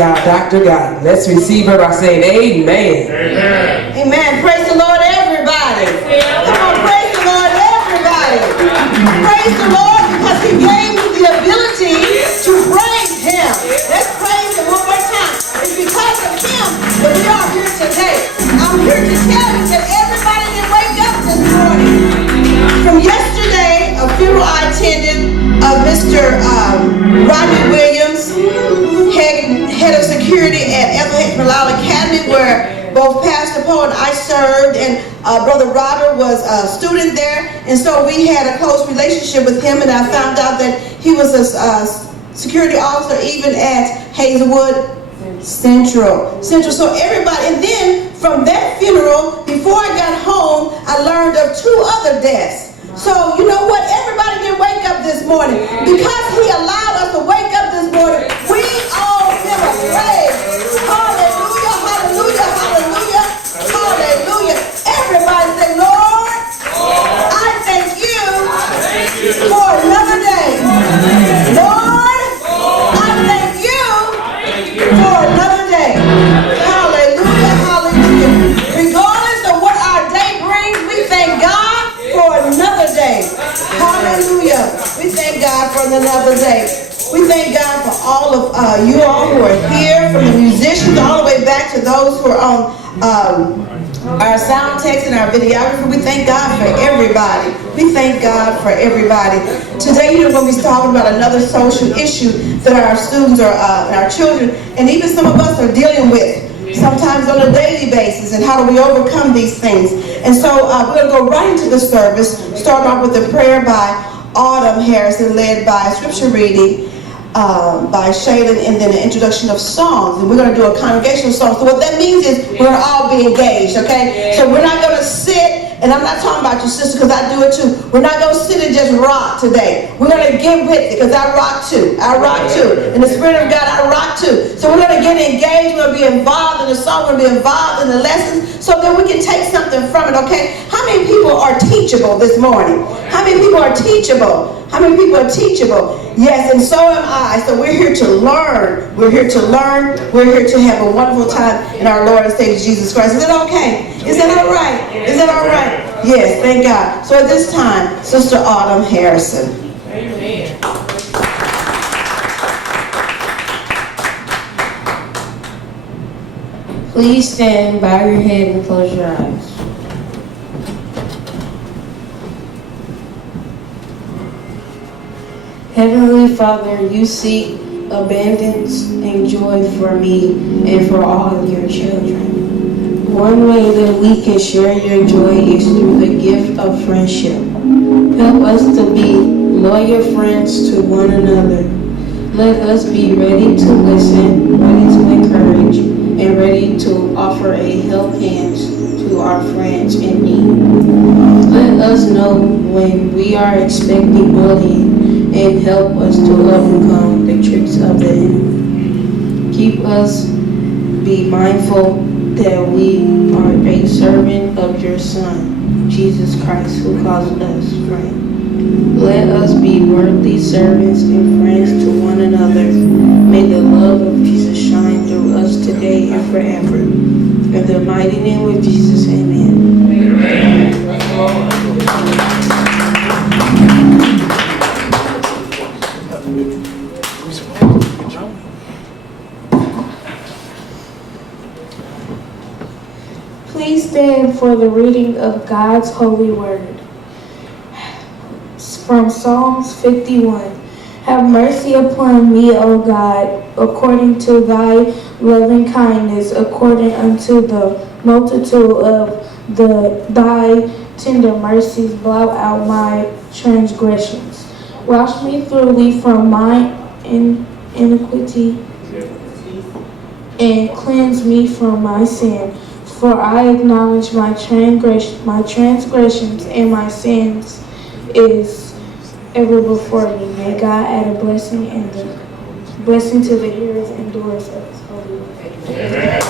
Dr. Guyton. Let's receive her by saying amen. Amen. Amen. Praise the Lord, everybody. Come on, praise the Lord, everybody. Praise the Lord because He gave me the ability to praise Him. Let's praise Him one more time. It's because of Him that we are here today. I'm here to tell you that everybody didn't wake up this morning. From yesterday, a funeral I attended of Mr. Rodney Williams, head of security at Ethelhead Malala Academy, where both Pastor Poe and I served, and Brother Robert was a student there, and so we had a close relationship with him, and I found out that he was a security officer even at Hazelwood Central. So everybody, and then from that funeral, before I got home, I learned of 2 other deaths. So you know what? Everybody didn't wake up this morning. Because He allowed us to wake up this morning, we all give a praise. Hallelujah, hallelujah, hallelujah, hallelujah. Everybody say, Lord, I thank you for another day. Lord, I thank you for another day. Hallelujah, hallelujah. Regardless of what our day brings, we thank God for another day. Hallelujah. We thank God for another day. We thank God for all of you all who are here, from the musicians all the way back to those who are on our sound techs and our videographer. We thank God for everybody. We thank God for everybody. Today we're going to be talking about another social issue that our students and our children and even some of us are dealing with sometimes on a daily basis, and how do we overcome these things. And so we're going to go right into the service, start off with a prayer by Autumn Harrison, led by scripture reading by Shaylin, and then an introduction of songs. And we're going to do a congregational song. So what that means is we're going to all be engaged, okay? So we're not going to sit, and I'm not talking about you, sister, because I do it too. We're not going to sit and just rock today. We're going to get with it, because I rock too. I rock too. In the Spirit of God, I rock too. So we're going to get engaged. We're going to be involved in the song. We're going to be involved in the lessons, so that we can take something from it, okay? How many people are teachable this morning? How many people are teachable? How many people are teachable? Yes, and so am I. So we're here to learn. We're here to learn. We're here to have a wonderful time in our Lord and Savior Jesus Christ. Is that okay? Is that all right? Is that all right? Yes, thank God. So at this time, Sister Autumn Harrison. Amen. Please stand, bow your head, and close your eyes. Heavenly Father, you seek abundance and joy for me and for all of your children. One way that we can share your joy is through the gift of friendship. Help us to be loyal friends to one another. Let us be ready to listen, ready to encourage, and ready to offer a helping hand to our friends in need. Let us know when we are expecting bullying, and help us to overcome the tricks of the enemy. Keep us be mindful that we are a servant of your Son, Jesus Christ, who calls us friend. Let us be worthy servants and friends to one another. May the love of Jesus forever. In the mighty name of Jesus, amen. Please stand for the reading of God's holy word. From Psalms 51. Have mercy upon me, O God, according to thy loving kindness, according unto the multitude of thy tender mercies, blot out my transgressions. Wash me thoroughly from my iniquity and cleanse me from my sin. For I acknowledge my transgressions, and my sins is ever before me. May God add a blessing and the blessing to the hearers and doers of his holy word. Amen.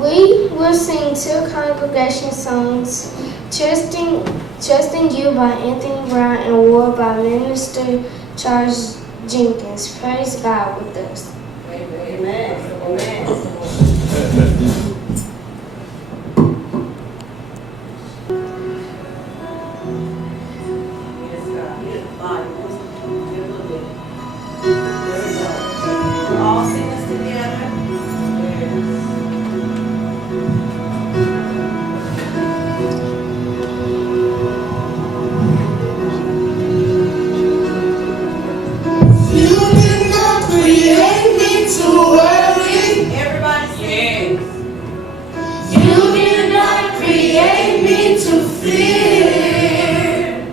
We will sing two congregation songs, Trusting You by Anthony Brown and War by Minister Charles Jenkins. Praise God with us. Amen. Amen. All sing this together. You did not create me to worry. Everybody sing. You did not create me to fear.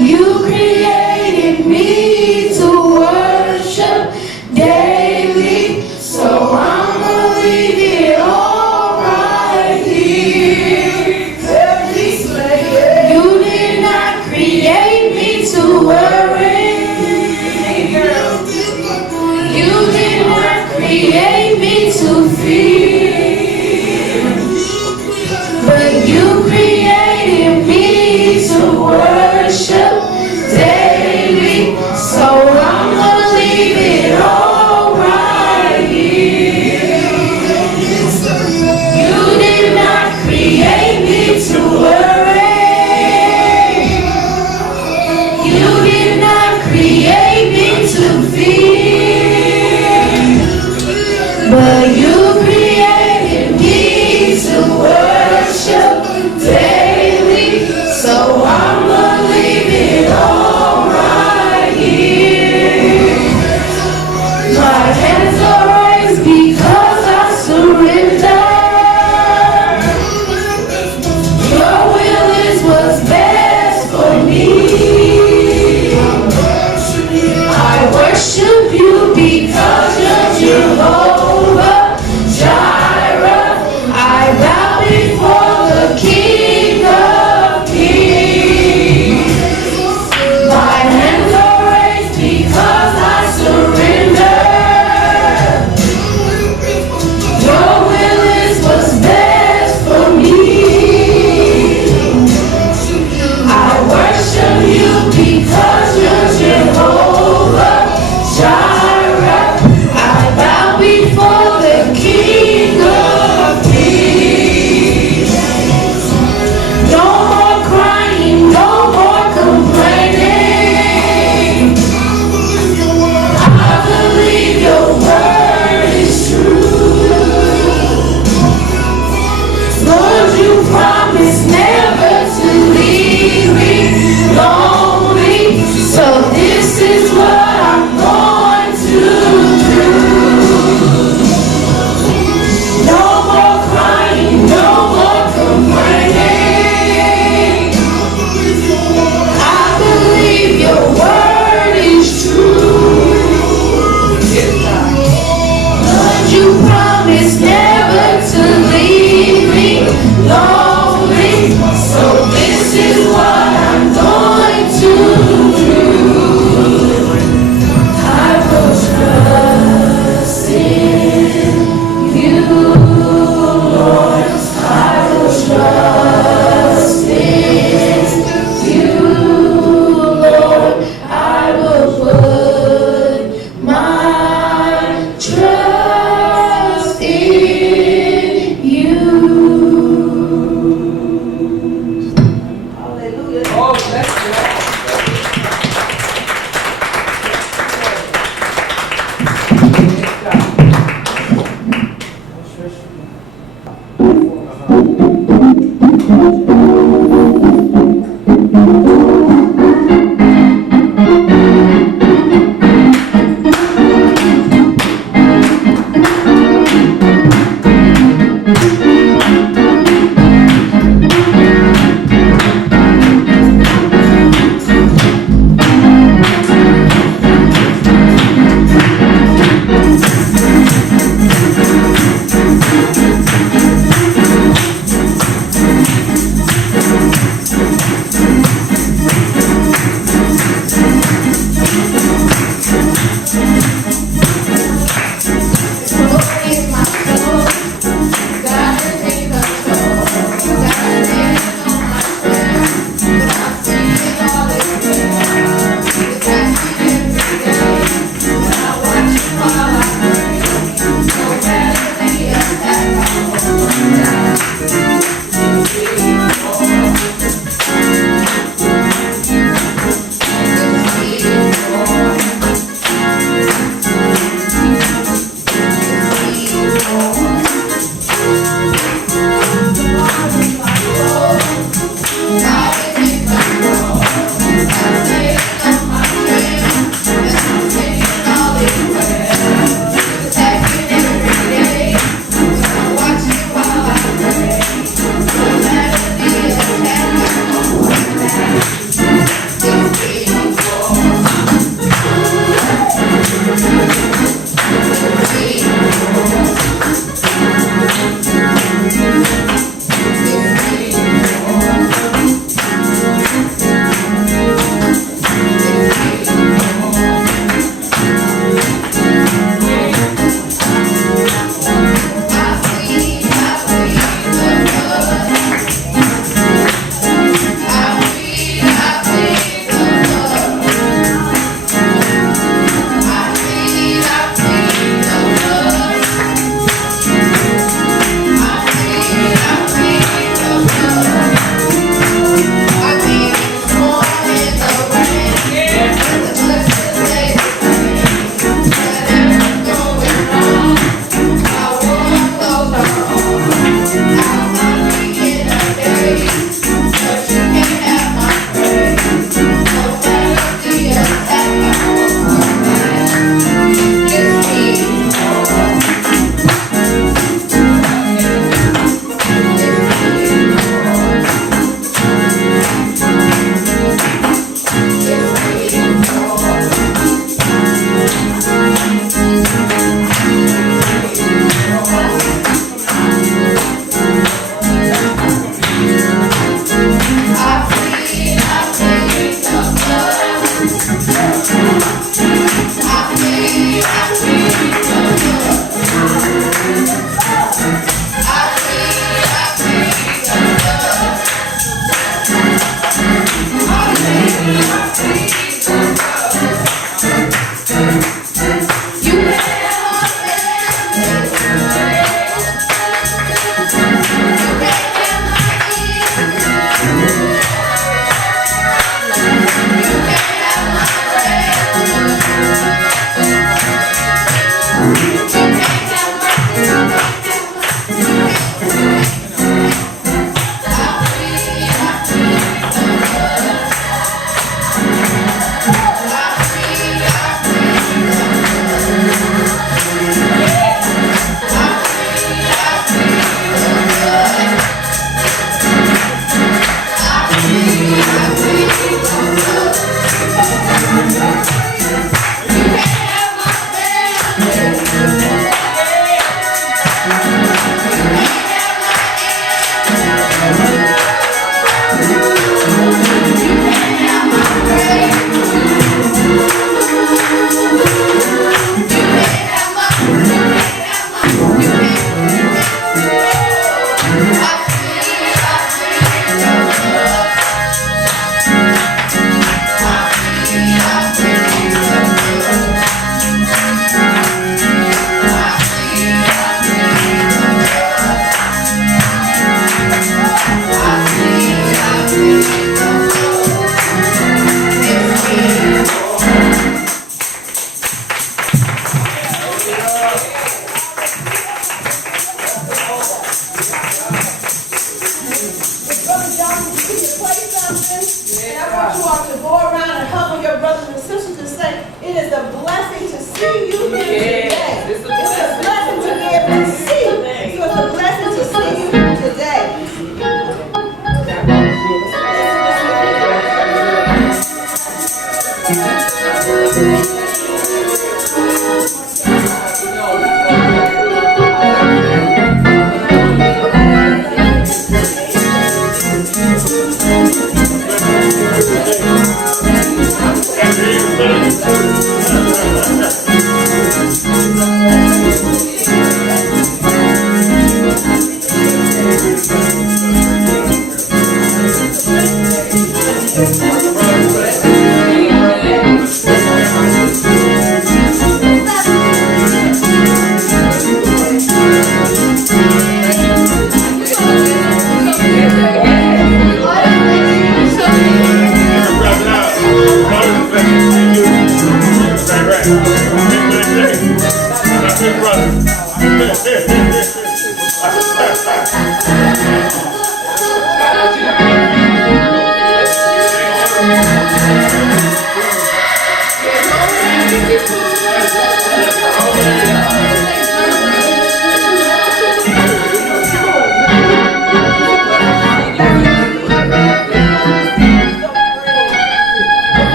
You created me to worship daily. So I'ma leave it all right here. You did not create me to worry. You did not create me to fear, but you created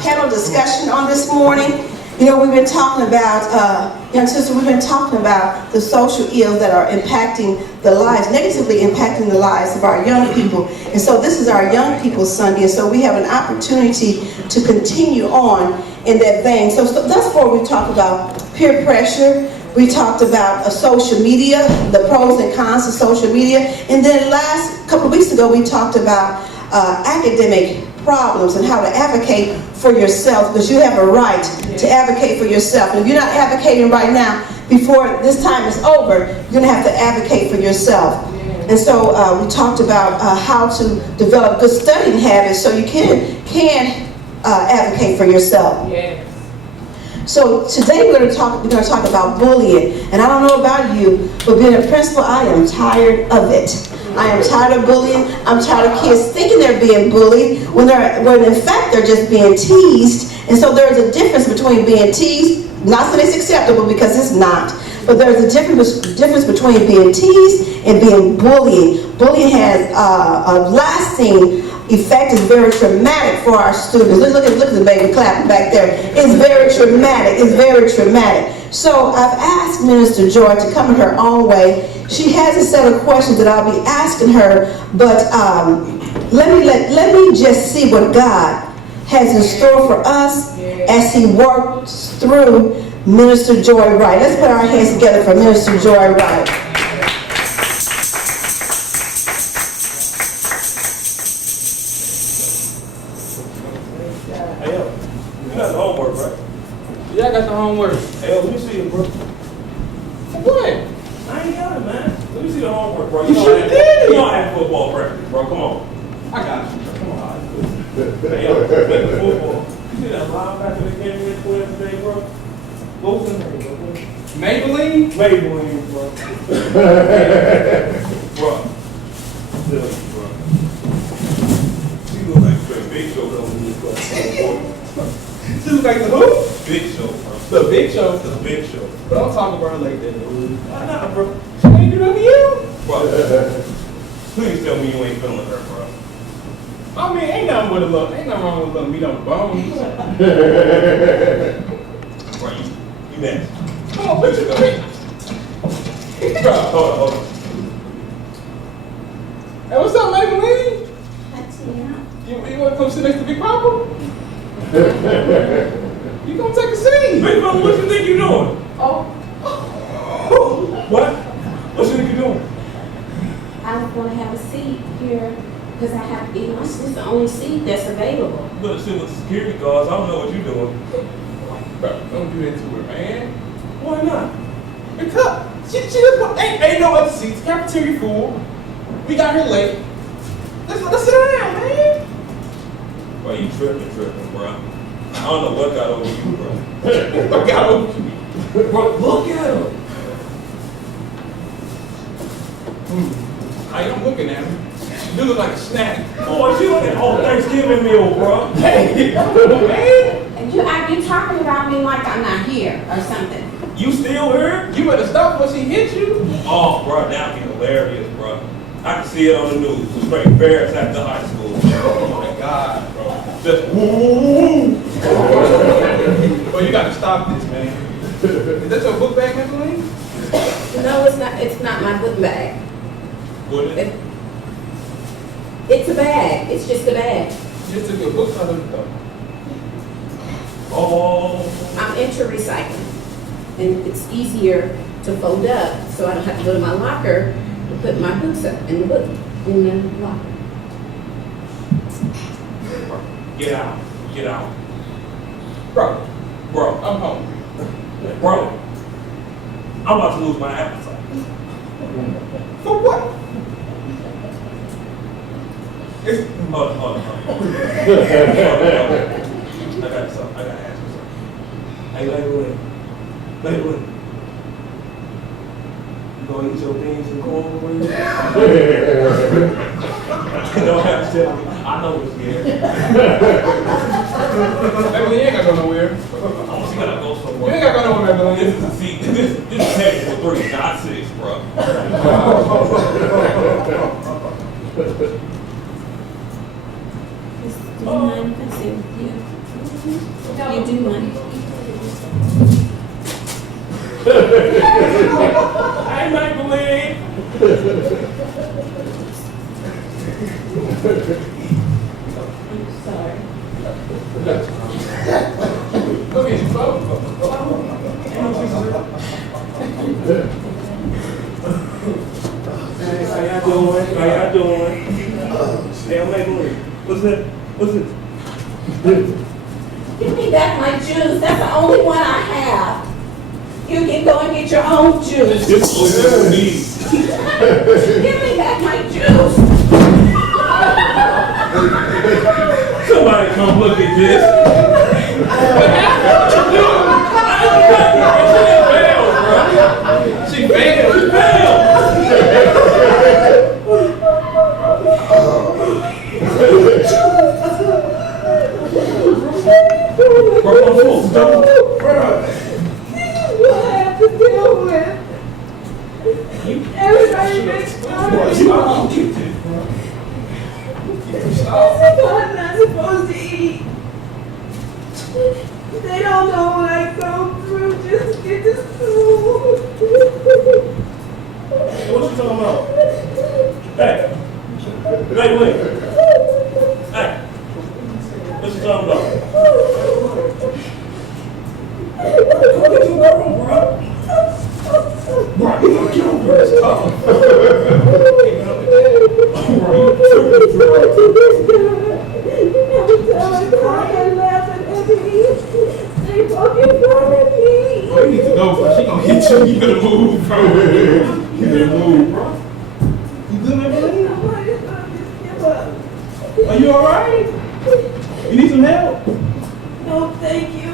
Panel discussion on this morning. You know, we've been talking about, young sister, we've been talking about the social ills that are impacting the lives, negatively impacting the lives of our young people. And so this is our Young People's Sunday, and so we have an opportunity to continue on in that vein. So thus far we've talked about peer pressure, we talked about social media, the pros and cons of social media, and then last couple of weeks ago we talked about academic problems and how to advocate for yourself, because you have a right to advocate for yourself. And if you're not advocating right now, before this time is over, you're going to have to advocate for yourself. And so we talked about how to develop good studying habits so you can advocate for yourself. So today we're going to talk about bullying. And I don't know about you, but being a principal, I am tired of it. I am tired of bullying. I'm tired of kids thinking they're being bullied when in fact they're just being teased. And so there's a difference between being teased, not that it's acceptable because it's not, but there's a difference between being teased and being bullied. Bullying has a lasting effect, is very traumatic for our students. Look at the baby clapping back there. It's very traumatic. It's very traumatic. So I've asked Minister Joy to come in her own way. She has a set of questions that I'll be asking her, but let me just see what God has in store for us as He works through Minister Joy Wright. Let's put our hands together for Minister Joy Wright. Yeah, I got the homework. Hey, let me see it, bro. For what? I ain't got it, man. Let me see the homework, bro. You should've did it. You don't have football practice, bro. Come on. I got you. Come on. Hey, yo, make the football. You see that linebacker that came in for today, bro? What was his name, bro? Maybelline? Maybelline, bro. Bro. Bro. She look like a big show, though. She look like the who? Big show, bro. The Big Show? The big show. But don't talk about her like that. Why not, bro? She ain't do nothing to you. Bro, please tell me you ain't feeling her, bro. I mean, ain't nothing wrong with a little meat on the bones. Right, you next. Come on, picture the meat. Bro, hold on. Hey, what's up, Maybelline? You want to come sit next to Big Papa? You gonna take a seat? Big Papa, what you think you doing? Oh, What? What you think you doing? I was going to have a seat here because I have to eat lunch. This is the only seat that's available. You better sit with the security guards. I don't know what you're doing. Bro, don't do that to her, man. Why not? Because she just want, ain't no other seats. Cafeteria full. We got here late. Let's sit down, man. Bro, you tripping, bro. I don't know what got over you, bro. What got over you? Bro, look at him. I am looking at him. You look like a snack. Boy, you look at whole Thanksgiving meal, bro. Hey, man. And you talking about me like I'm not here or something. You still here? You better stop when she hit you. Oh, bro, that'd be hilarious, bro. I can see it on the news. Straight Ferris after high school. Oh my God, bro. Just woo. Well, you gotta stop this, man. Is that your book bag, Maybelline? No, it's not my book bag. What is it? It's a bag. It's just a bag. You just took your books out of it, though. Oh. I'm into recycling. And it's easier to fold up so I don't have to go to my locker and put my books up in the locker. Get out. Get out. Bro, Bro, I'm hungry. bro. I'm about to lose my appetite. For what? It's, Hold on. I gotta ask you something. Hey, Maybelline. You gonna eat your beans and cornbread? Don't have to tell me. I know what's here. Maybelline, you ain't gotta go nowhere. I'm just gonna go You somewhere. ain't gotta go nowhere, Maybelline. This is a seat. This is heavy for 3, not 6, bro. Do you mind if I sit with you? You do mind? Hey, Maybelline. I'm sorry. Go get you, bro. Hey, how y'all doing? Hey, I'm Maybelline. What's it? Give me back my juice. That's the only one I have. You can go and get your own juice. This is me. Give me back my juice. Somebody come look at this. She failed. Everybody makes fun of me. I'm not supposed to eat. They don't know what I go through just to get this food. What you talking about? Hey, wait. Hey, what you talking about? Go get your girl, bro. Bro, you gonna get over this stuff. Bro, you need to go, bro. She gonna hit you. You better move, bro. You better move, bro. You good, Maybelline? Are you alright? You need some help? No, thank you.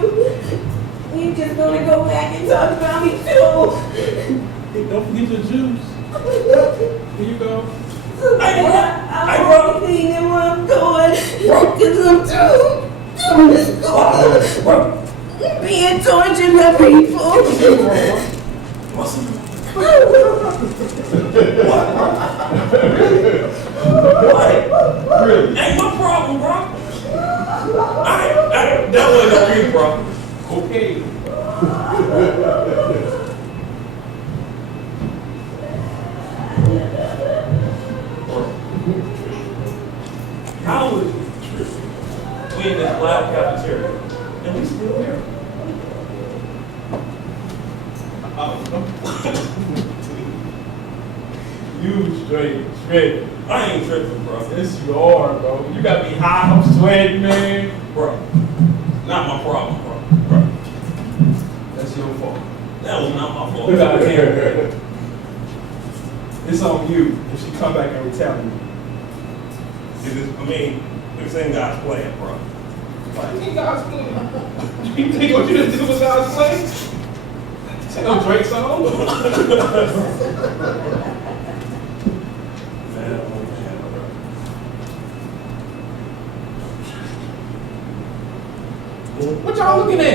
We're just gonna go back and talk about me too. Hey, don't forget your juice. Here you go. I'm thinking where I'm going because I'm being tortured by people. What? Like, really? Ain't my problem, bro. That wasn't no me, bro. Okay. How is it? We in this loud cafeteria, and we still here. You straight. I ain't tripping, bro. Yes, you are, bro. You got me hot. I'm sweating, man. Bro, not my problem, bro. That's your fault. That was not my fault. You got a camera. It's on you if she come back and retaliate. It's in God's plan, bro. Why you think God's plan? You think what you just did was God's plan? This ain't no Drake song. What y'all looking at?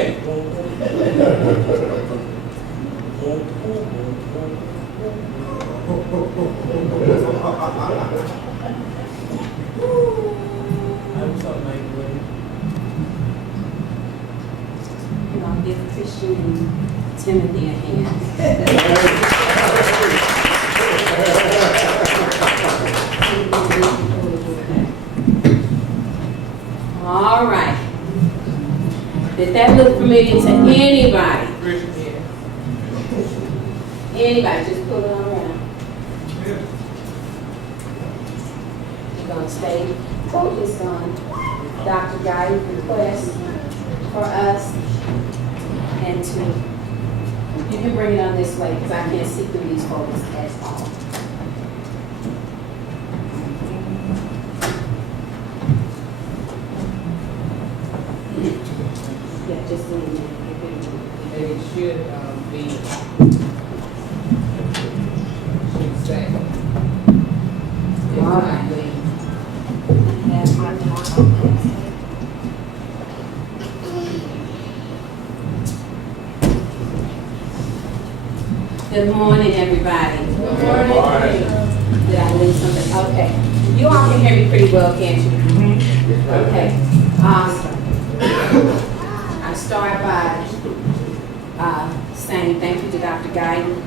We're going to give Christian and Timothy a hand. All right. Did that look familiar to anybody? Anybody, just pull it on around. We're going to stay focused on Dr. Guyton's request for us and to, you can bring it on this way because I can't see through these photos at all. Yeah, just lean in. It should be safe. All right. Good morning, everybody. Good morning. Did I leave something? Okay. You all can hear me pretty well, can't you? Okay. Awesome. I start by saying thank you to Dr. Guyton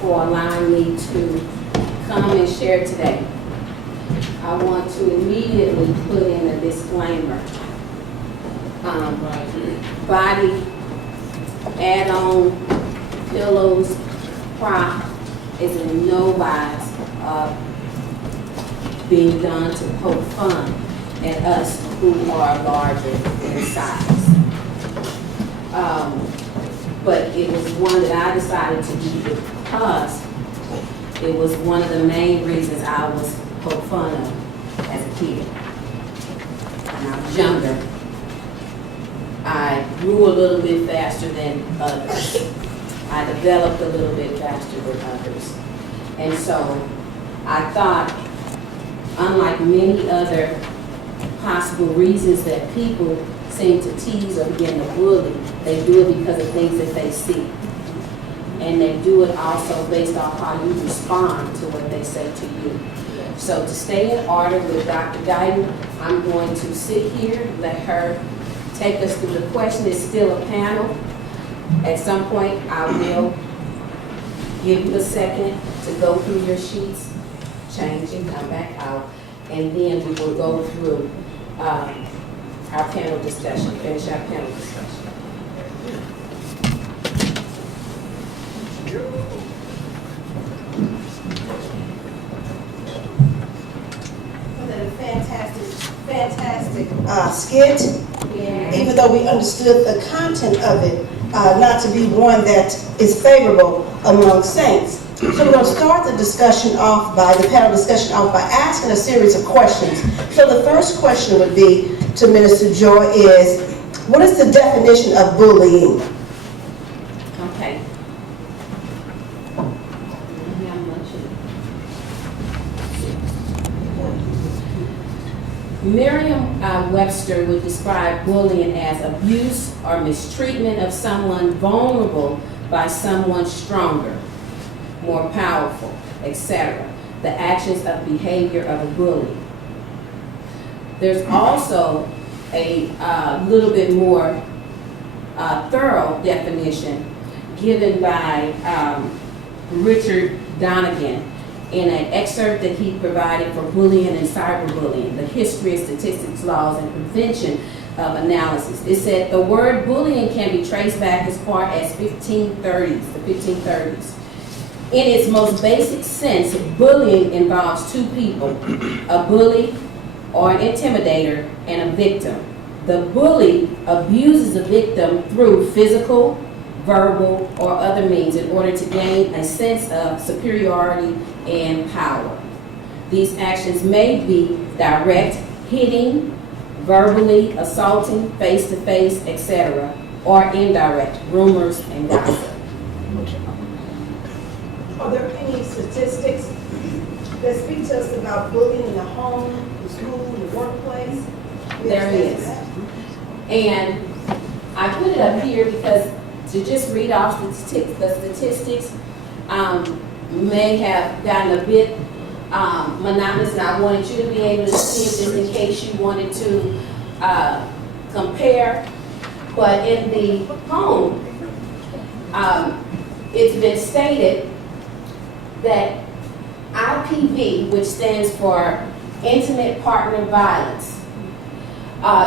for allowing me to come and share today. I want to immediately put in a disclaimer. Body, add-on, pillows, prop is in no wise being done to poke fun at us who are larger in size. But it was one that I decided to do because it was one of the main reasons I was poked fun of as a kid. When I was younger, I grew a little bit faster than others. I developed a little bit faster than others. And so I thought, unlike many other possible reasons that people seem to tease or begin to bully, they do it because of things that they see. And they do it also based off how you respond to what they say to you. So to stay in order with Dr. Guyton, I'm going to sit here, let her take us through the question. It's still a panel. At some point, I will give you a second to go through your sheets, change and come back out, and then we will go through our panel discussion, finish our panel discussion. Fantastic skit, even though we understood the content of it, not to be one that is favorable among saints. So we're going to start the discussion off by, the panel discussion off by asking a series of questions. So the first question would be to Minister Joy is, what is the definition of bullying? Okay. Merriam-Webster would describe bullying as abuse or mistreatment of someone vulnerable by someone stronger, more powerful, etc. The actions of behavior of a bully. There's also a little bit more thorough definition given by Richard Donegan in an excerpt that he provided for bullying and cyberbullying, the history of statistics, laws, and prevention of analysis. It said the word bullying can be traced back as far as the 1530s. In its most basic sense, bullying involves two people, a bully or an intimidator and a victim. The bully abuses the victim through physical, verbal, or other means in order to gain a sense of superiority and power. These actions may be direct, hitting, verbally assaulting, face-to-face, etc., or indirect, rumors and gossip. Are there any statistics that speak to us about bullying in the home, the school, the workplace? There is. And I put it up here because to just read off the statistics may have gotten a bit monotonous, and I wanted you to be able to see it just in case you wanted to compare. But in the home, it's been stated that IPV, which stands for Intimate Partner Violence,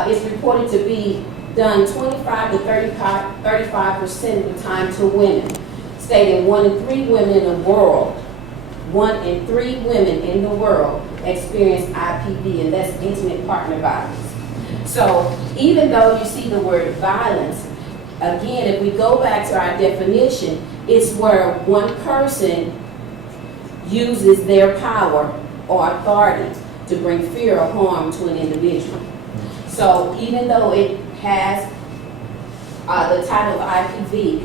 is reported to be done 25 to 35% of the time to women, stating 1 in 3 women in the world, 1 in 3 women in the world experience IPV, and that's intimate partner violence. So even though you see the word violence, again, if we go back to our definition, it's where one person uses their power or authority to bring fear or harm to an individual. So even though it has the title of IPV,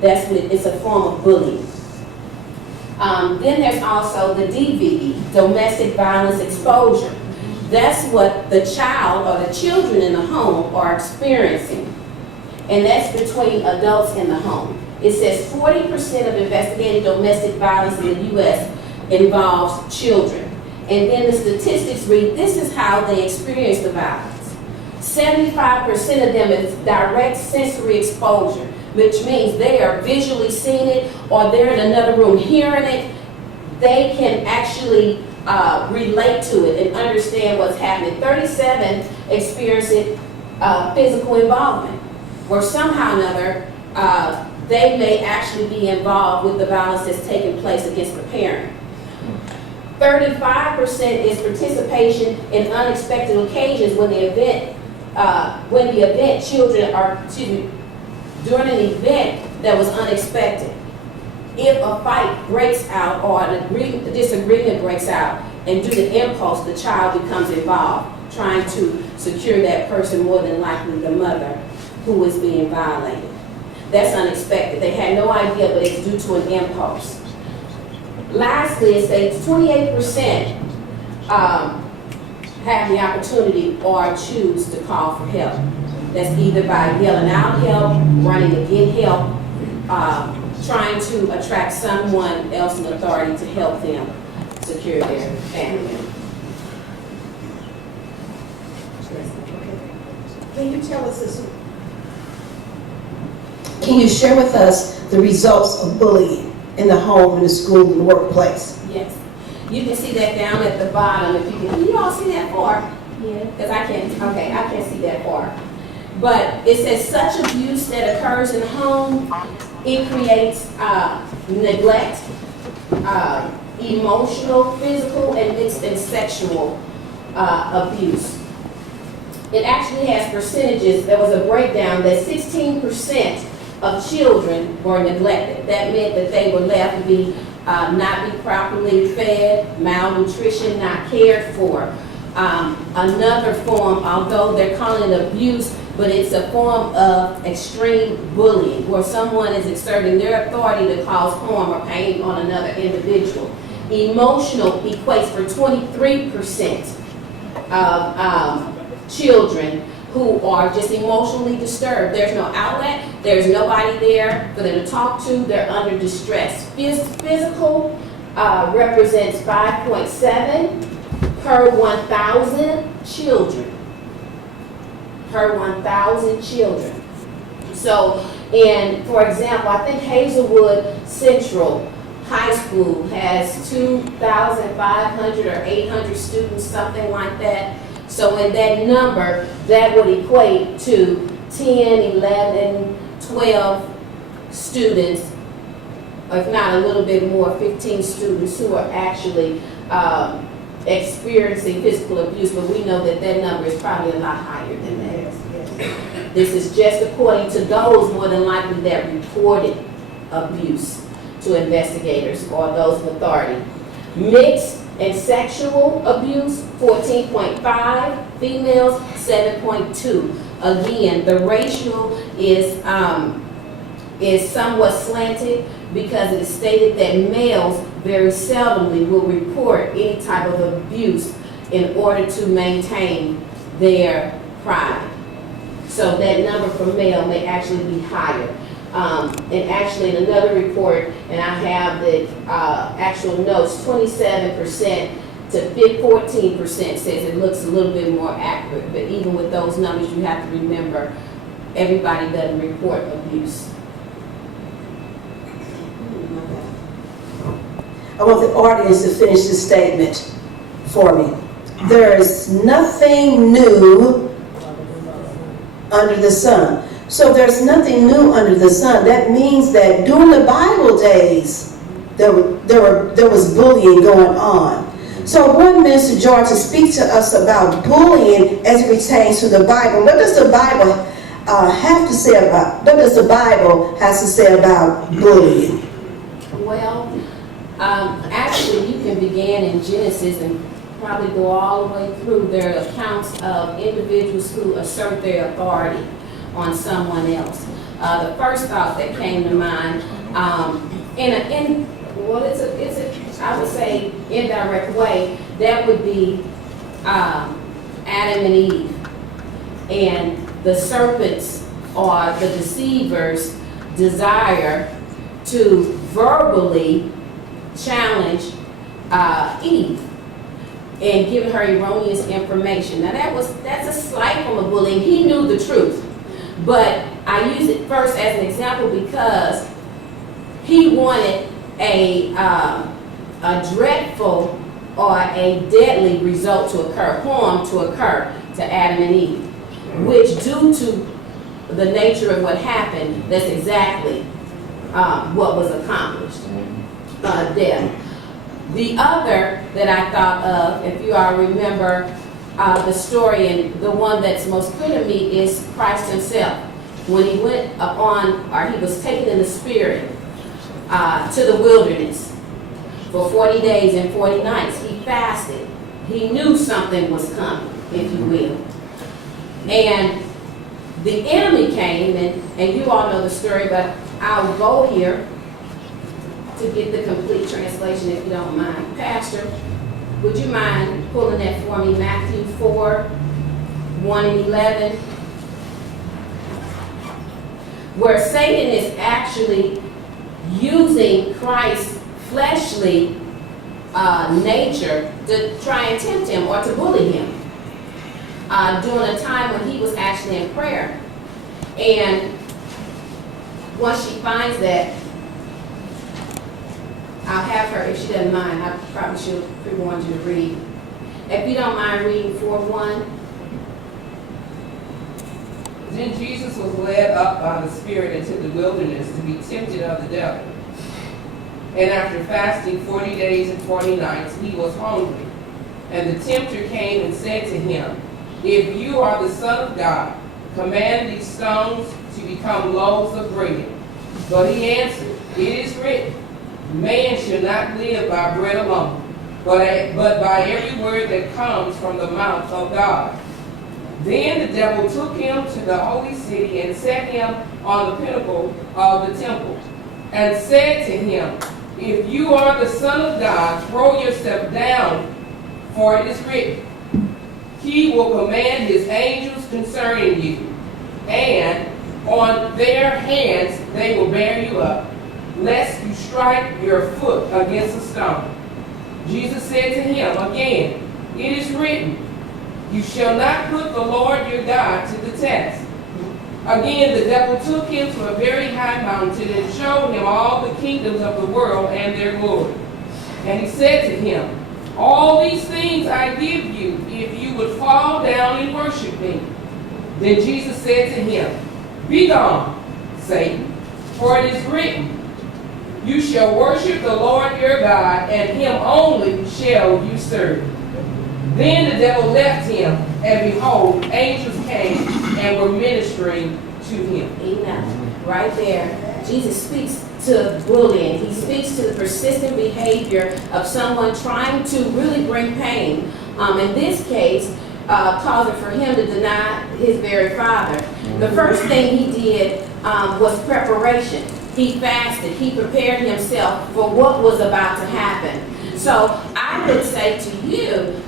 it's a form of bullying. Then there's also the DVE, domestic violence exposure. That's what the child or the children in the home are experiencing. And that's between adults in the home. It says 40% of investigated domestic violence in the U.S. involves children. And then the statistics read, this is how they experience the violence. 75% of them is direct sensory exposure, which means they are visually seeing it or they're in another room hearing it. They can actually relate to it and understand what's happening. 37 experience it physical involvement, where somehow or another they may actually be involved with the violence that's taking place against the parent. 35% is participation in unexpected occasions when the event children are, during an event that was unexpected. If a fight breaks out or a disagreement breaks out, and due to impulse, the child becomes involved, trying to secure that person, more than likely the mother, who is being violated. That's unexpected. They had no idea, but it's due to an impulse. Lastly, it states 28% have the opportunity or choose to call for help. That's either by yelling out help, running to get help, trying to attract someone else in authority to help them secure their family. Can you tell us this? Can you share with us the results of bullying in the home, in the school, in the workplace? Yes. You can see that down at the bottom. If you can you all see that far? Yeah. Because I can't see that far. But it says such abuse that occurs in the home, it creates neglect, emotional, physical, and mixed and sexual abuse. It actually has percentages. There was a breakdown that 16% of children were neglected. That meant that they were left to be not be properly fed, malnutrition, not cared for. Another form, although they're calling it abuse, but it's a form of extreme bullying, where someone is exerting their authority to cause harm or pain on another individual. Emotional equates for 23% of children who are just emotionally disturbed. There's no outlet, there's nobody there for them to talk to, they're under distress. Physical represents 5.7%, per 1,000 children. Per 1,000 children. So, for example, I think Hazelwood Central High School has 2,500 or 800 students, something like that. So in that number, that would equate to 10, 11, 12 students, if not a little bit more, 15 students who are actually experiencing physical abuse, but we know that that number is probably a lot higher than that. This is just according to those more than likely that reported abuse to investigators or those with authority. Mixed and sexual abuse, 14.5, females, 7.2. Again, the ratio is somewhat slanted because it is stated that males very seldomly will report any type of abuse in order to maintain their pride. So that number for male may actually be higher. And actually in another report, and I have the actual notes, 27% to 14% says it looks a little bit more accurate. But even with those numbers, you have to remember everybody doesn't report abuse. I want the audience to finish this statement for me. There is nothing new under the sun. So there's nothing new under the sun. That means that during the Bible days, there was bullying going on. So I want Minister Joy to speak to us about bullying as it pertains to the Bible. What does the Bible have to say about? What does the Bible has to say about bullying? Well, actually, you can begin in Genesis and probably go all the way through. There are accounts of individuals who assert their authority on someone else. The first thought that came to mind, I would say indirect way, that would be Adam and Eve, and the serpents or the deceivers' desire to verbally challenge Eve and giving her erroneous information. Now that's a slight form of bullying. He knew the truth, but I use it first as an example because he wanted a dreadful or a deadly result to occur, harm to occur to Adam and Eve, which due to the nature of what happened, that's exactly what was accomplished, death. The other that I thought of, if you all remember the story, and the one that's most clear to me is Christ himself. When he went upon, or he was taken in the spirit to the wilderness for 40 days and 40 nights. He fasted. He knew something was coming, if you will. And the enemy came, and you all know the story, but I'll go here to get the complete translation if you don't mind. Pastor, would you mind pulling that for me? Matthew 4, 1 and 11. Where Satan is actually using Christ's fleshly nature to try and tempt him or to bully him during a time when he was actually in prayer. And once she finds that, I'll have her, if she doesn't mind, I probably should have pre-warned you to read. If you don't mind reading 4:1. Then Jesus was led up by the Spirit into the wilderness to be tempted of the devil. And after fasting 40 days and 40 nights, he was hungry. And the tempter came and said to him, "If you are the Son of God, command these stones to become loaves of bread." But he answered, "It is written, man shall not live by bread alone, but by every word that comes from the mouth of God." Then the devil took him to the holy city and set him on the pinnacle of the temple, and said to him, "If you are the Son of God, throw yourself down, for it is written, he will command his angels concerning you, and on their hands they will bear you up, lest you strike your foot against a stone." Jesus said to him again, It is written, you shall not put the Lord your God to the test. Again, the devil took him to a very high mountain and showed him all the kingdoms of the world and their glory. And he said to him, all these things I give you if you would fall down and worship me. Then Jesus said to him, begone, Satan, for it is written, you shall worship the Lord your God, and him only shall you serve. Then the devil left him, and behold, angels came and were ministering to him. Enough. Right there, Jesus speaks to bullying. He speaks to the persistent behavior of someone trying to really bring pain. In this case, causing for him to deny his very father. The first thing he did was preparation. He fasted. He prepared himself for what was about to happen. So I would say to you,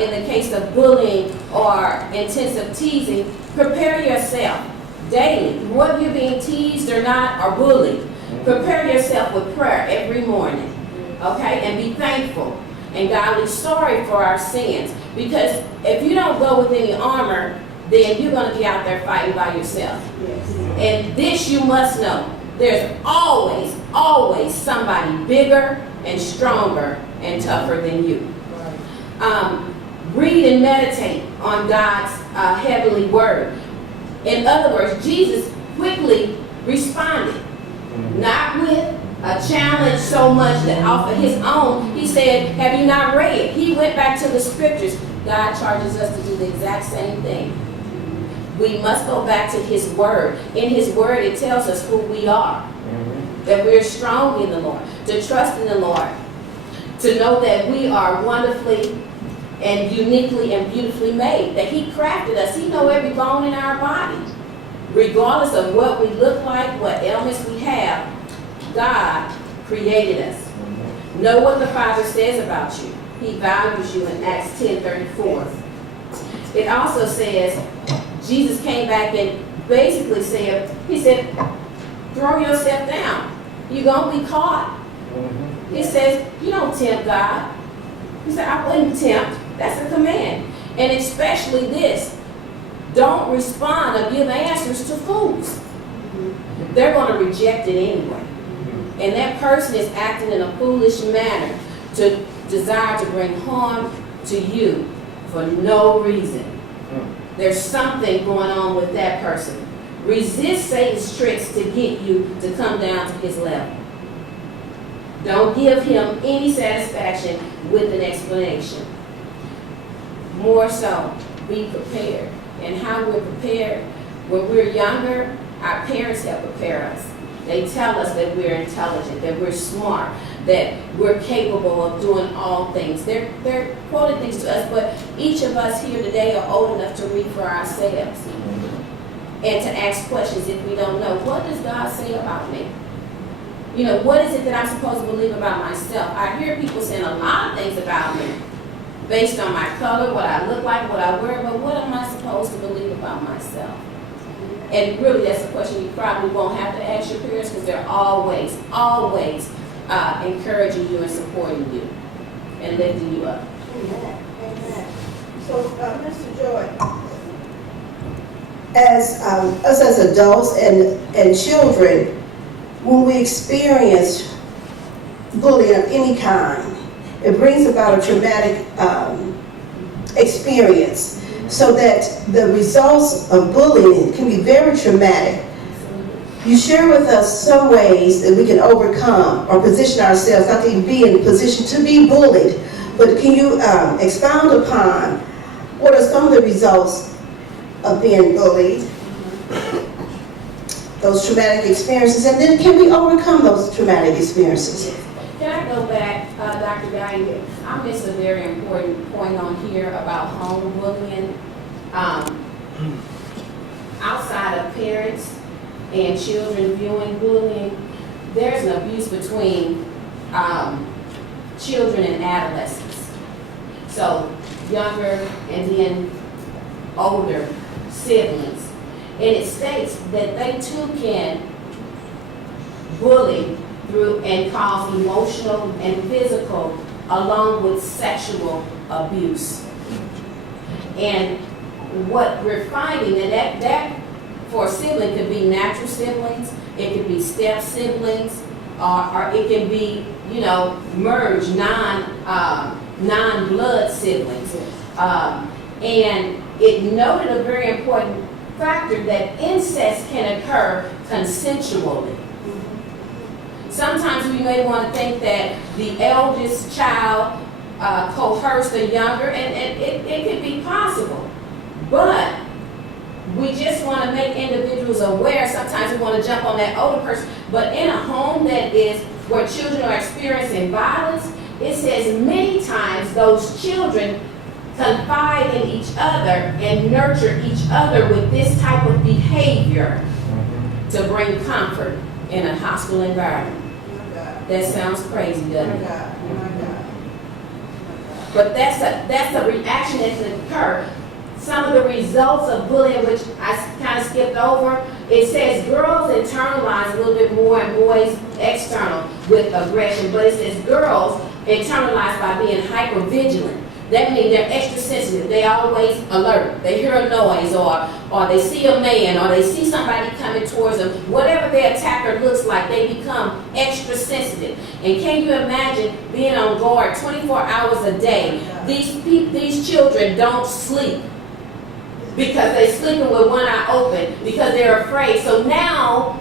in the case of bullying or intensive teasing, prepare yourself daily. Whether you're being teased or not, or bullied, prepare yourself with prayer every morning, okay? And be thankful and godly sorry for our sins. Because if you don't go with any armor, then you're going to be out there fighting by yourself. And this you must know. There's always, always somebody bigger and stronger and tougher than you. Read and meditate on God's heavenly word. In other words, Jesus quickly responded, not with a challenge so much that off of his own. He said, have you not read? He went back to the scriptures. God charges us to do the exact same thing. We must go back to his word. In his word, it tells us who we are. That we're strong in the Lord. To trust in the Lord. To know that we are wonderfully and uniquely and beautifully made. That he crafted us. He knows every bone in our body. Regardless of what we look like, what ailments we have, God created us. Know what the Father says about you. He values you in Acts 10:34. It also says, Jesus came back and basically said, he said, throw yourself down. You're going to be caught. He says, you don't tempt God. He said, I wouldn't tempt. That's a command. And especially this, don't respond or give answers to fools. They're going to reject it anyway. And that person is acting in a foolish manner to desire to bring harm to you for no reason. There's something going on with that person. Resist Satan's tricks to get you to come down to his level. Don't give him any satisfaction with an explanation. More so, be prepared. And how we're prepared, when we're younger, our parents help prepare us. They tell us that we're intelligent, that we're smart, that we're capable of doing all things. They're quoting things to us, but each of us here today are old enough to read for ourselves and to ask questions if we don't know. What does God say about me? You know, what is it that I'm supposed to believe about myself? I hear people saying a lot of things about me based on my color, what I look like, what I wear, but what am I supposed to believe about myself? And really, that's a question you probably won't have to ask your parents, because they're always, always encouraging you and supporting you and lifting you up. Amen. Amen. So, Mr. Joy, as us as adults and children, when we experience bullying of any kind, it brings about a traumatic experience. So that the results of bullying can be very traumatic. You share with us some ways that we can overcome or position ourselves not to even be in a position to be bullied. But can you expound upon what are some of the results of being bullied, those traumatic experiences, and then can we overcome those traumatic experiences? Can I go back, Dr. Guyton? I missed a very important point on here about home bullying. Outside of parents and children viewing bullying, there's an abuse between children and adolescents. So younger and then older siblings. And it states that they too can bully through and cause emotional and physical along with sexual abuse. And what we're finding, and that for a sibling could be natural siblings, it could be step siblings, or it can be, you know, merged non-blood siblings. And it noted a very important factor that incest can occur consensually. Sometimes we may want to think that the eldest child coerced the younger, and it could be possible. But we just want to make individuals aware. Sometimes we want to jump on that older person. But in a home that is where children are experiencing violence, it says many times those children confide in each other and nurture each other with this type of behavior to bring comfort in a hostile environment. That sounds crazy, doesn't it? But that's a reaction that can occur. Some of the results of bullying, which I kind of skipped over, it says girls internalize a little bit more and boys external with aggression, but it says girls internalize by being hypervigilant. That means they're extra sensitive. They always alert. They hear a noise, or they see a man, or they see somebody coming towards them. Whatever their attacker looks like, they become extra sensitive. And can you imagine being on guard 24 hours a day? These children don't sleep because they're sleeping with one eye open because they're afraid. So now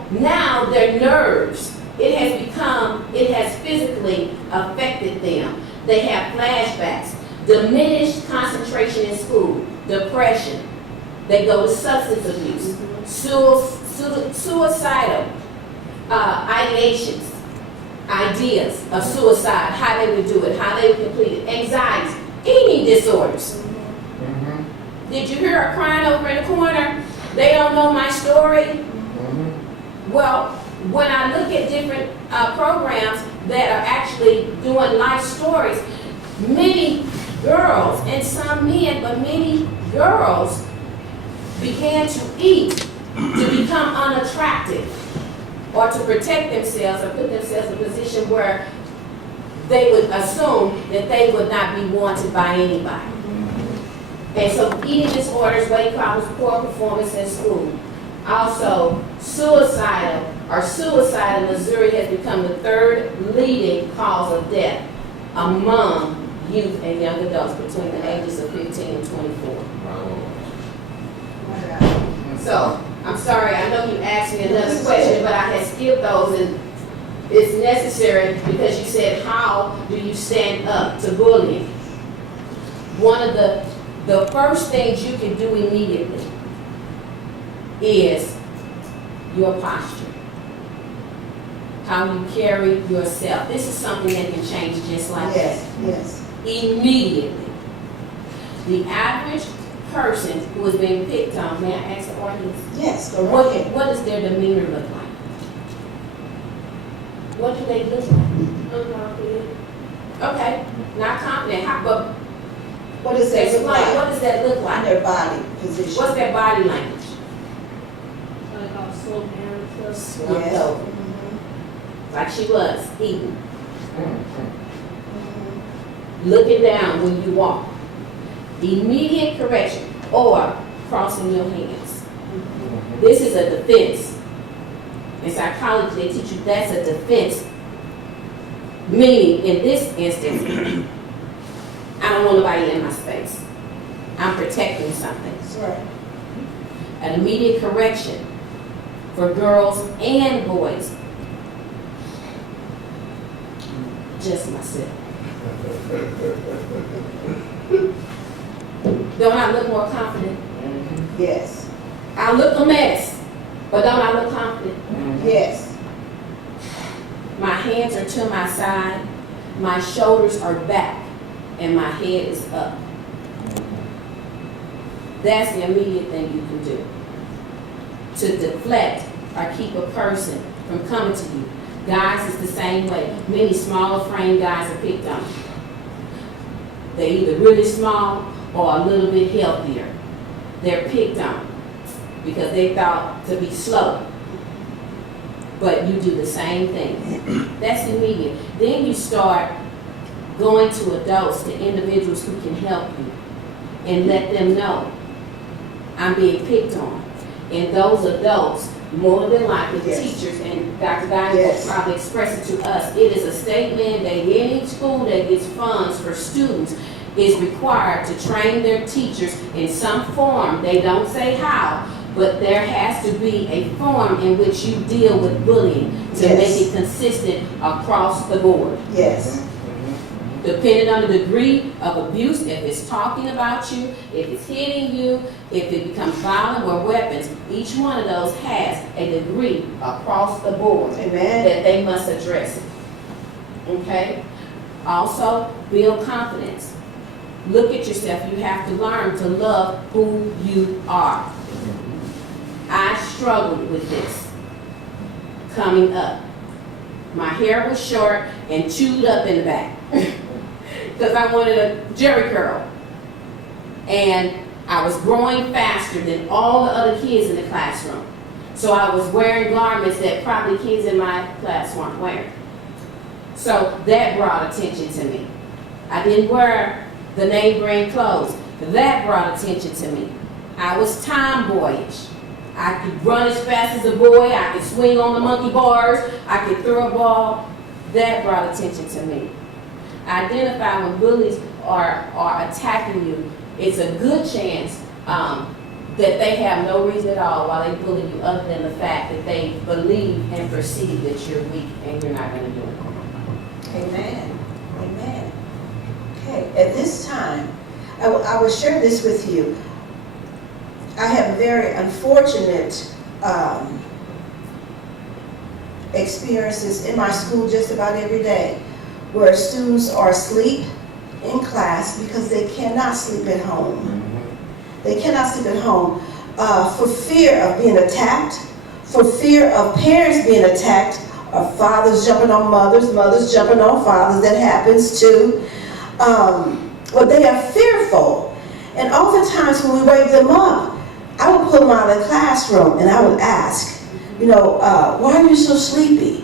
their nerves, it has physically affected them. They have flashbacks. Diminished concentration in school, depression. They go to substance abuse, suicidal ideations, ideas of suicide, how they would do it, how they would complete it, anxiety, eating disorders. Did you hear her crying over in the corner? They don't know my story. Well, when I look at different programs that are actually doing life stories, many girls, and some men, but many girls began to eat to become unattractive or to protect themselves or put themselves in a position where they would assume that they would not be wanted by anybody. And so eating disorders, weight problems, poor performance in school. Also, suicide in Missouri has become the third leading cause of death among youth and young adults between the ages of 15 and 24. So, I'm sorry, I know you asked me another question, but I had skipped those, and it's necessary because you said, how do you stand up to bullying? One of the first things you can do immediately is your posture. How you carry yourself. This is something that can change just like that. Yes. Immediately. The average person who is being picked on, may I ask the audience? Yes. What does their demeanor look like? What do they look like? Unconfident. Okay, not confident. But What does that look like? What does that look like? Their body position. What's their body language? Slow down. Slumped Yes. over. Like she was eating. Looking down when you walk. Immediate correction or crossing your hands. This is a defense. In psychology, they teach you that's a defense. Meaning, in this instance, I don't want nobody in my space. I'm protecting something. That's right. An immediate correction for girls and boys. Just myself. Don't I look more confident? Yes. I look a mess, but don't I look confident? Yes. My hands are to my side, my shoulders are back, and my head is up. That's the immediate thing you can do to deflect or keep a person from coming to you. Guys is the same way. Many smaller frame guys are picked on. They're either really small or a little bit healthier. They're picked on because they thought to be slow. But you do the same thing. That's immediate. Then you start going to adults, to individuals who can help you. and let them know I'm being picked on. And those adults, more than likely, the Yes. teachers, and Dr. Guyton Yes. will probably express it to us, it is a state mandate. Any school that gets funds for students is required to train their teachers in some form. They don't say how, but there has to be a form in which you deal with bullying to Yes. make it consistent across the board. Yes. Depending on the degree of abuse, if it's talking about you, if it's hitting you, if it becomes violent or weapons, each one of those has a degree across the board Amen. that they must address it. Okay? Also, build confidence. Look at yourself. You have to learn to love who you are. I struggled with this coming up. My hair was short and chewed up in the back because I wanted a jerry curl. And I was growing faster than all the other kids in the classroom. So I was wearing garments that probably kids in my class weren't wearing. So that brought attention to me. I didn't wear the name brand clothes. That brought attention to me. I was tomboyish. I could run as fast as a boy. I could swing on the monkey bars. I could throw a ball. That brought attention to me. Identify when bullies are attacking you. It's a good chance that they have no reason at all why they bully you other than the fact that they believe and perceive that you're weak and you're not going to do it. Amen. Amen. Okay, at this time, I will share this with you. I have a very unfortunate experiences in my school just about every day where students are asleep in class because they cannot sleep at home. They cannot sleep at home for fear of being attacked, for fear of parents being attacked, or fathers jumping on mothers, mothers jumping on fathers. That happens too. But they are fearful. And oftentimes when we wake them up, I would pull them out of the classroom and I would ask, why are you so sleepy?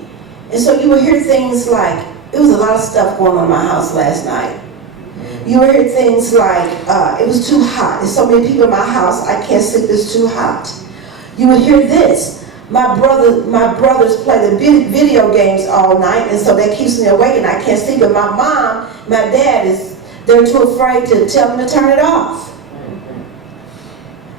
And so you would hear things like, it was a lot of stuff going on in my house last night. You would hear things like, it was too hot. There's so many people in my house, I can't sleep, it's too hot. You would hear this, my brothers play the video games all night, and so that keeps me awake and I can't sleep. But my mom, my dad, they're too afraid to tell them to turn it off.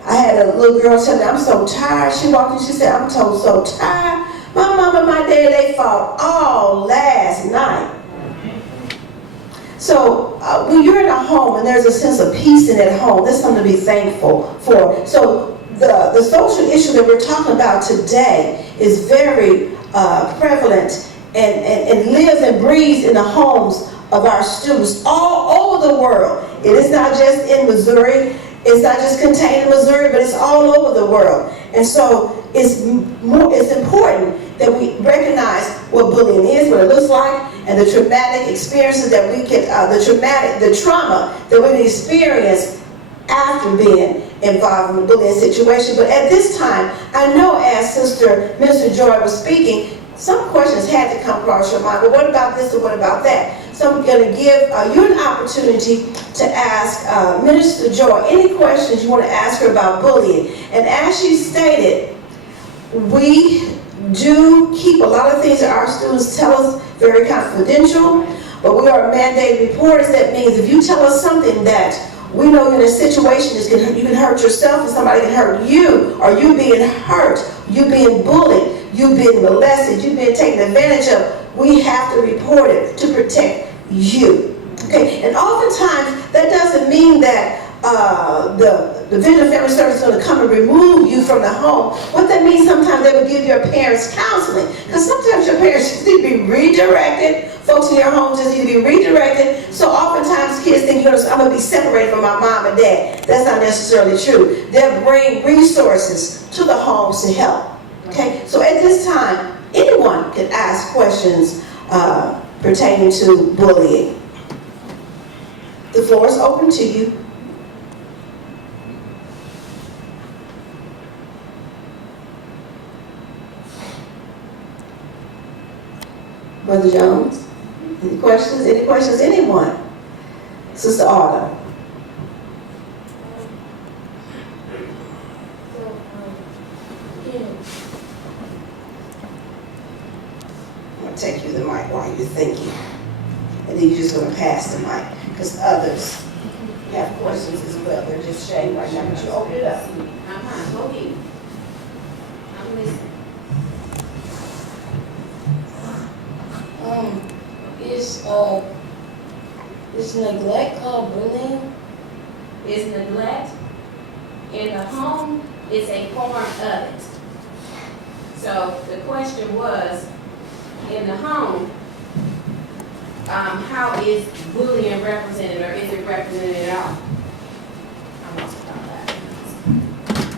I had a little girl tell me, I'm so tired. She walked in, she said, I'm so tired. My mom and my dad, they fought all last night. So when you're in a home and there's a sense of peace in that home, that's something to be thankful for. So the social issue that we're talking about today is very prevalent and lives and breathes in the homes of our students all over the world. It is not just in Missouri. It's not just contained in Missouri, but it's all over the world. And so it's important that we recognize what bullying is, what it looks like, and the traumatic experiences that we can, the trauma that we experience after being involved in a bullying situation. But at this time, I know as Sister Minister Joy was speaking, some questions had to come across your mind. But what about this or what about that? So I'm going to give you an opportunity to ask Minister Joy any questions you want to ask her about bullying. And as she stated, we do keep a lot of things that our students tell us very confidential, but we are mandated reporters. That means if you tell us something that we know you're in a situation that you can hurt yourself and somebody can hurt you, or you being hurt, you being bullied, you being molested, you being taken advantage of, we have to report it to protect you. Okay, and oftentimes that doesn't mean that the Video Family Service is going to come and remove you from the home. What that means, sometimes they will give your parents counseling, because sometimes your parents just need to be redirected. Folks in your homes just need to be redirected. So oftentimes kids think, I'm going to be separated from my mom and dad. That's not necessarily true. They'll bring resources to the homes to help. Okay, so at this time, anyone can ask questions pertaining to bullying. The floor is open to you. Brother Jones, any questions? Any questions? Anyone? Sister Autumn. take you the mic while you're thinking. And then you're just going to pass the mic, because others have questions as well. They're just shame right now, but you open it up. Go ahead. I'm listening. Is neglect called bullying? Is neglect in the home is a form of it. So the question was, in the home, how is bullying represented, or is it represented at all? I lost that.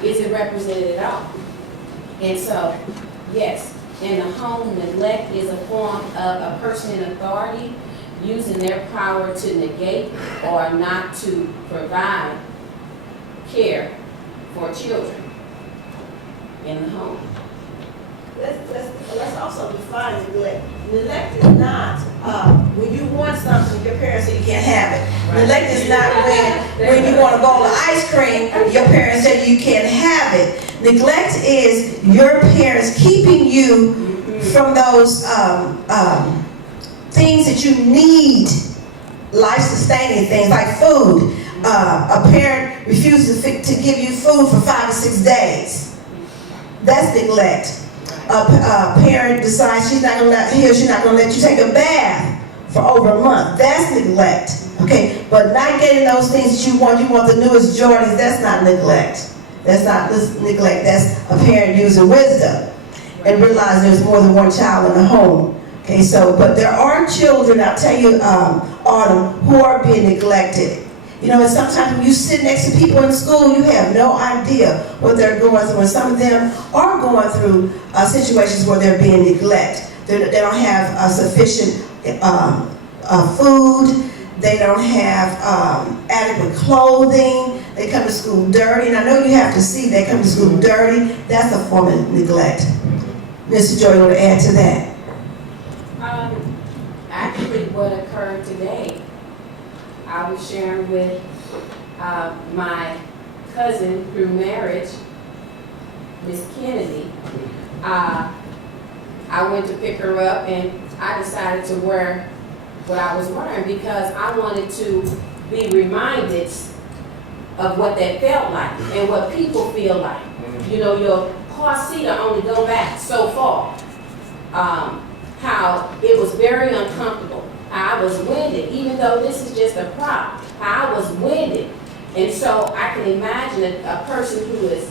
Is it represented at all? And so, yes, in the home, neglect is a form of a person in authority using their power to negate or not to provide care for children in the home. Let's also define neglect. Neglect is not when you want something, your parents say you can't have it. Right. Neglect is not when you want a bowl of ice cream, your parents say you can't have it. Neglect is your parents keeping you from those things that you need, life-sustaining things like food. A parent refuses to give you food for 5 to 6 days. That's neglect. A parent decides she's not going to let you take a bath for over a month. That's neglect. Okay, but not getting those things that you want the newest Jordans, that's not neglect. That's not neglect. That's a parent using wisdom and realize there's more than one child in the home. Okay, so, but there are children, I'll tell you, Autumn, who are being neglected. You know, and sometimes when you sit next to people in school, you have no idea what they're going through. And some of them are going through situations where they're being neglected. They don't have sufficient food. They don't have adequate clothing. They come to school dirty. And I know you have to see they come to school dirty. That's a form of neglect. Mr. Joy, you want to add to that? Actually, what occurred today, I was sharing with my cousin through marriage, Miss Kennedy. I went to pick her up and I decided to wear what I was wearing because I wanted to be reminded of what that felt like and what people feel like. You know, your car seat only go back so far. How it was very uncomfortable. I was winded, even though this is just a prop. I was winded. And so I can imagine a person who is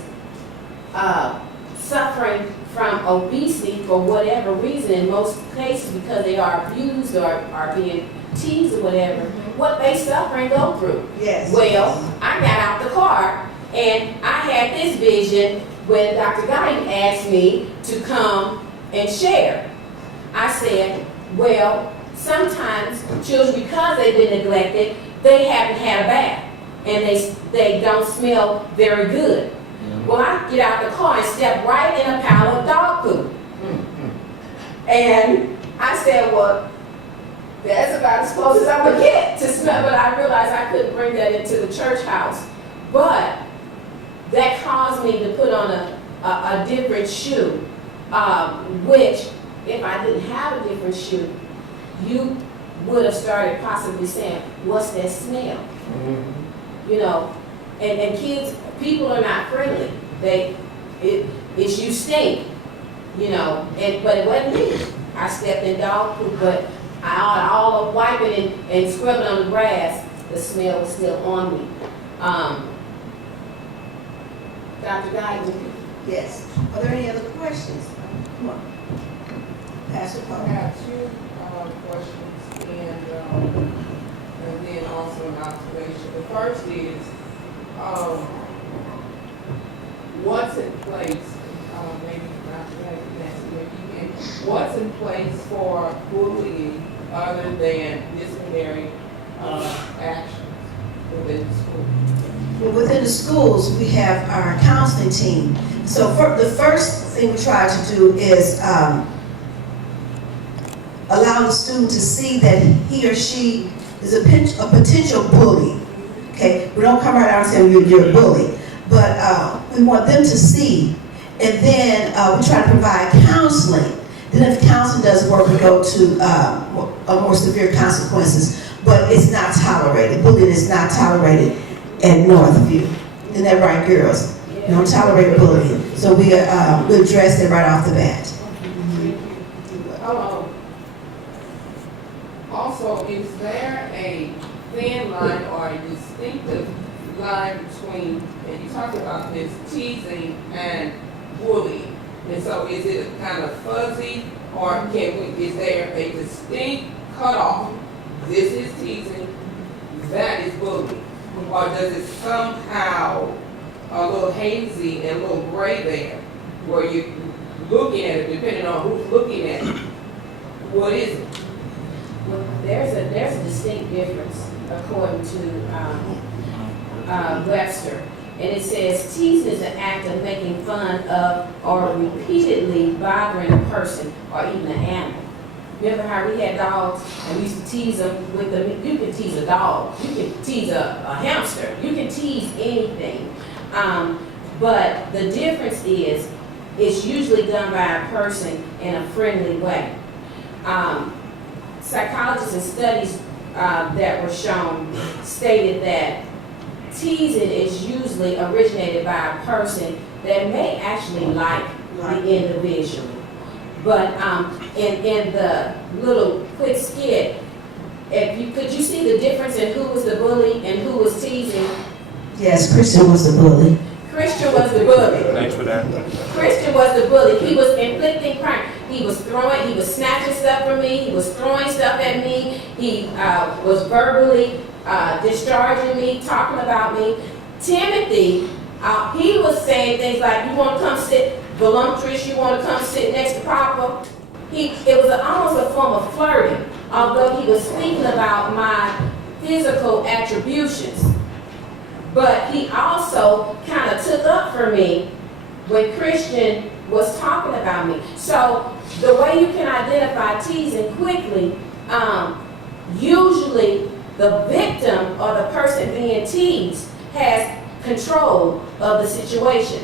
suffering from obesity for whatever reason, in most cases because they are abused or are being teased or whatever, what they suffer and go through. Yes. Well, I got out the car and I had this vision when Dr. Guyton asked me to come and share. I said, well, sometimes children, because they've been neglected, they haven't had a bath and they don't smell very good. Well, I get out the car and step right in a pile of dog poop. And I said, well, that's about as close as I'm going to get to smell. But I realized I couldn't bring that into the church house. But that caused me to put on a different shoe, which, if I didn't have a different shoe, you would have started possibly saying, what's that smell? Mm-hmm. You know, and kids, people are not friendly. It's you stink, you know, but it wasn't me. I stepped in dog poop, but all of wiping and scrubbing on the grass, the smell was still on me. Dr. Guyton? Yes. Are there any other questions? Come on. Pastor Poe. I have two questions and then also an observation. The first is, what's in place, maybe Dr. Guyton can answer, maybe you can, what's in place for bullying other than disciplinary actions within the school? Well, within the schools, we have our counseling team. So the first thing we try to do is allow the student to see that he or she is a potential bully. Okay, we don't come right out and say you're a bully, but we want them to see, and then we try to provide counseling. Then if counseling doesn't work, we go to more severe consequences. But it's not tolerated. Bullying is not tolerated at Northview. Isn't that right, girls? We don't tolerate bullying. So we address it right off the bat. Also, is there a thin line or a distinctive line between, and you talked about this, teasing and bullying? And so is it kind of fuzzy, or is there a distinct cutoff? This is teasing, that is bullying. Or does it somehow a little hazy and a little gray there, where you're looking at it, depending on who's looking at it? What is it? Well, there's a distinct difference according to Webster. And it says teasing is an act of making fun of or repeatedly bothering a person or even an animal. Remember how we had dogs and we used to tease them with the, you can tease a dog, you can tease a hamster, you can tease anything. But the difference is it's usually done by a person in a friendly way. Psychologists and studies that were shown stated that teasing is usually originated by a person that may actually like the individual. But in the little quick skit, could you see the difference in who was the bully and who was teasing? Yes, Christian was the bully. Christian was the bully. Thanks for that. Christian was the bully. He was inflicting crime. He was snatching stuff from me. He was throwing stuff at me. He was verbally discharging me, talking about me. Timothy, he was saying things like, you want to come sit voluptuous, you want to come sit next to Papa. It was almost a form of flirting, although he was speaking about my physical attributions. But he also kind of took up for me when Christian was talking about me. So the way you can identify teasing quickly, usually the victim or the person being teased has control of the situation.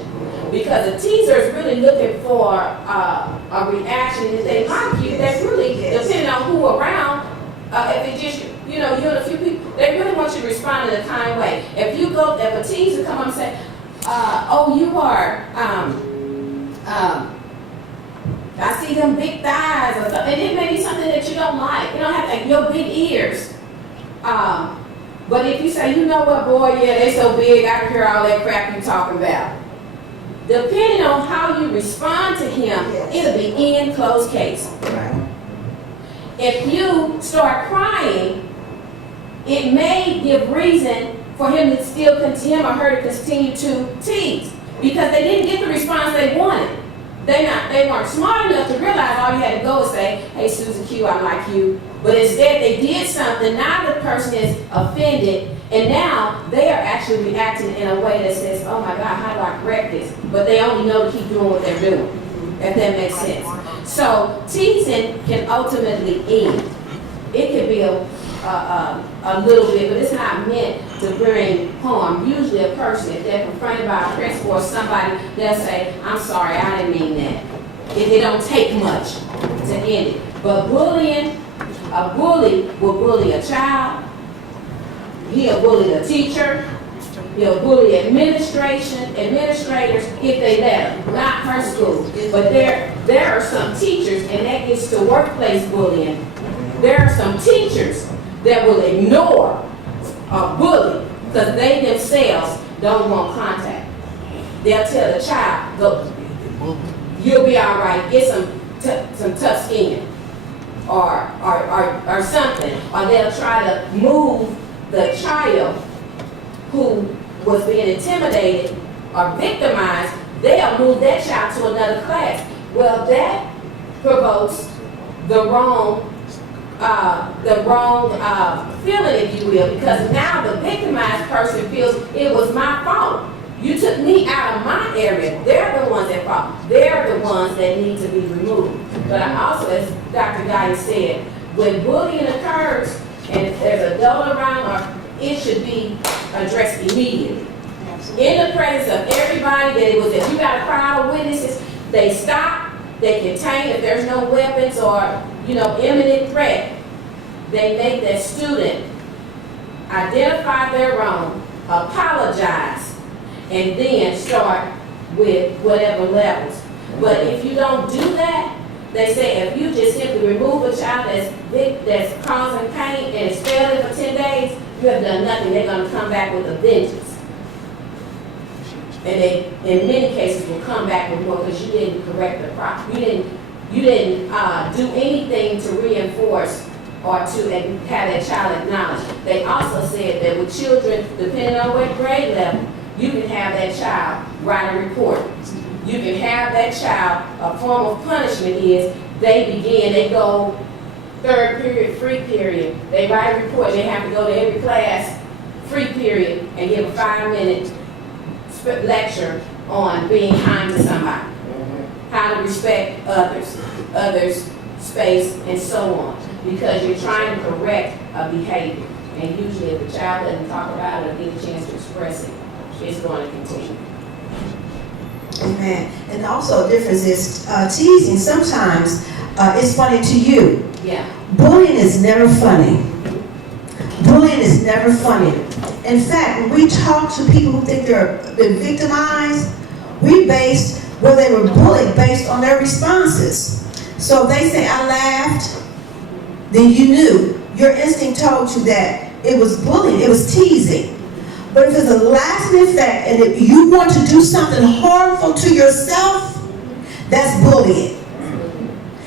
Because a teaser is really looking for a reaction. If they like you, that's really, depending on who around, if it just, you and a few people, they really want you to respond in a kind way. If a teaser come up and say, oh, you are, I see them big thighs or something, and it may be something that you don't like. You don't have to, your big ears. But if you say, you know what, boy, yeah, they so big, I can hear all that crap you're talking about. Depending on how you respond to him, it'll be in closed case. Right. If you start crying, it may give reason for him to still continue or her to continue to tease because they didn't get the response they wanted. They weren't smart enough to realize all you had to go is say, hey, Susan Q, I like you. But instead they did something, now the person is offended, and now they are actually reacting in a way that says, oh my God, how do I correct this? But they only know to keep doing what they're doing, if that makes sense. So teasing can ultimately end. It can be a little bit, but it's not meant to bring harm. Usually a person, if they're confronted by a principal or somebody, they'll say, I'm sorry, I didn't mean that. It don't take much to end it. But bullying, a bully will bully a child. He'll bully the teacher. He'll bully administrators if they let him. Not her school. But there are some teachers, and that gets to workplace bullying. There are some teachers that will ignore a bully because they themselves don't want contact. They'll tell the child, look, you'll be all right, get some tough skin or something. Or they'll try to move the child who was being intimidated or victimized, they'll move that child to another class. Well, that provokes the wrong feeling, if you will, because now the victimized person feels it was my fault. You took me out of my area. They're the ones at fault. They're the ones that need to be removed. But I also, as Dr. Guyton said, when bullying occurs and if there's an adult around, it should be addressed immediately. In the presence of everybody, that it was, if you got a crowd of witnesses, they stop they contain, if there's no weapons or, imminent threat, they make that student identify their own, apologize, and then start with whatever levels. But if you don't do that, they say if you just simply remove a child that's causing pain and is failing for 10 days, you have done nothing. They're going to come back with a vengeance. And they, in many cases, will come back with more because you didn't correct the problem. You didn't do anything to reinforce or to have that child acknowledge. They also said that with children, depending on what grade level, you can have that child write a report. You can have that child, a form of punishment is they go third period, free period. They write a report, they have to go to every class, free period, and give a 5-minute lecture on being kind to somebody, how to respect others' space, and so on. Because you're trying to correct a behavior. And usually if the child doesn't talk about it or get a chance to express it, it's going to continue. Amen. And also the difference is teasing sometimes is funny to you. Yeah. Bullying is never funny. Bullying is never funny. In fact, when we talk to people who think they're been victimized, we base where they were bullied based on their responses. So if they say, I laughed, then you knew. Your instinct told you that it was bullying, it was teasing. But if it's a lasting effect and if you want to do something harmful to yourself, that's bullying.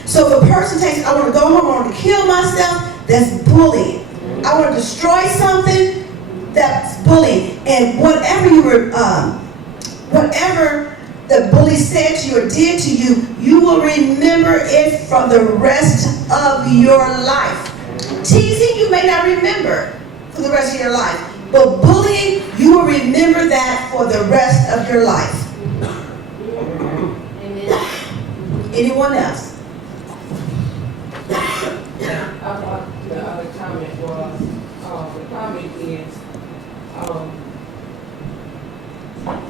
So if a person takes, I want to go home, I want to kill myself, that's bullying. I want to destroy something, that's bullying. And whatever whatever the bully said to you or did to you, you will remember it for the rest of your life. Teasing, you may not remember for the rest of your life. But bullying, you will remember that for the rest of your life. Amen. Anyone else? The other comment was, the comment is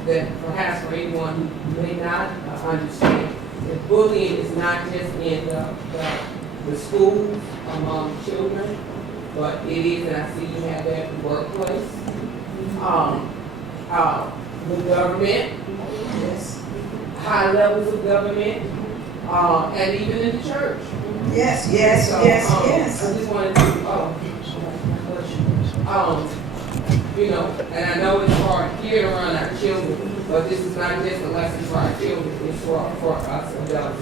that perhaps for anyone who may not understand, that bullying is not just in the schools among children, but it is, and I see you have that in the workplace, the government, Yes. high levels of government, and even in the church. Yes, yes, So, yes, yes. I just wanted to, and I know it's hard here to run our children, but this is not just a lesson for our children, it's for us adults as well.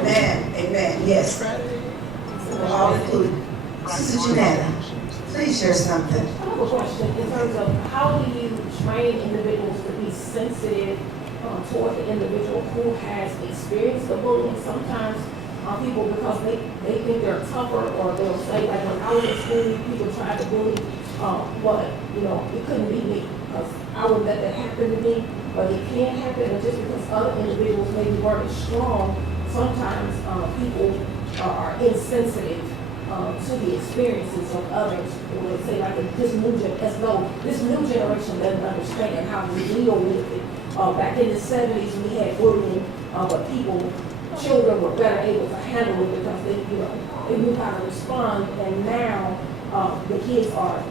Amen, amen, yes. We're all included. Sister Janetta, please share something. I have a question in terms of how do you train individuals to be sensitive toward the individual who has experienced the bullying. Sometimes people, because they think they're tougher, or they'll say, like when I was in school, people tried to bully, but it couldn't be me because I wouldn't let that happen to me. But it can happen, and just because other individuals maybe weren't as strong, sometimes people are insensitive to the experiences of others. They would say like as though this new generation doesn't understand how to deal with it. Back in the 70s, we had bullying, but children were better able to handle it because they knew how to respond. And now the kids are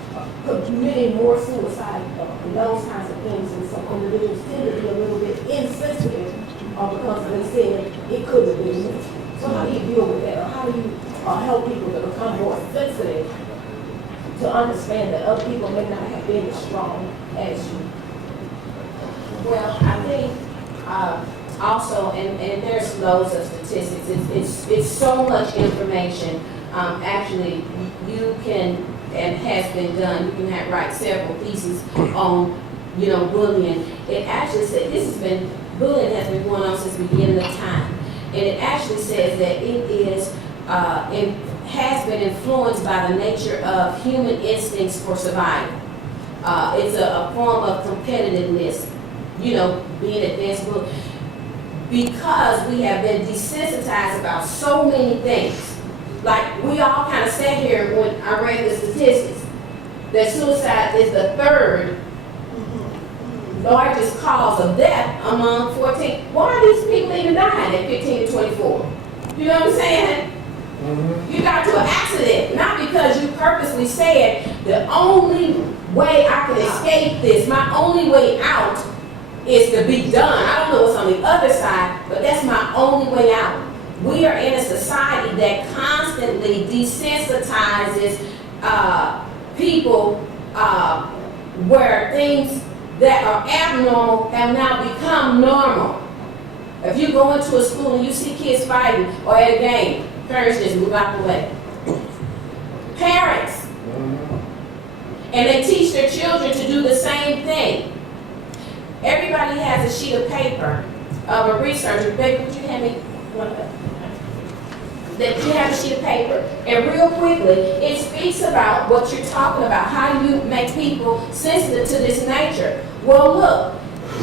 committing more suicide and those kinds of things. And so individuals tend to be a little bit insensitive because they said it couldn't be me. So how do you deal with that? Or how do you help people to become more sensitive to understand that other people may not have been as strong as you? Well, I think also, and there's loads of statistics, it's so much information. Actually, you can, and has been done, you can write several pieces on, bullying. It actually said, bullying has been going on since the beginning of time. And it actually says that it is, it has been influenced by the nature of human instincts for survival. It's a form of competitiveness, being advanced bullying. Because we have been desensitized about so many things. Like, we all kind of sat here when I read the statistics that suicide is the third largest cause of death among 14. Why are these people even dying at 15 to 24? You know what I'm saying? You got to an accident, not because you purposely said, the only way I can escape this, my only way out is to be done. I don't know what's on the other side, but that's my only way out. We are in a society that constantly desensitizes people where things that are abnormal have now become normal. If you go into a school and you see kids fighting or at a game, parents just move out the way. Parents. And they teach their children to do the same thing. Everybody has a sheet of paper of a researcher. Baby, would you hand me one of them? That you have a sheet of paper, and real quickly, it speaks about what you're talking about. How do you make people sensitive to this nature? Well, look,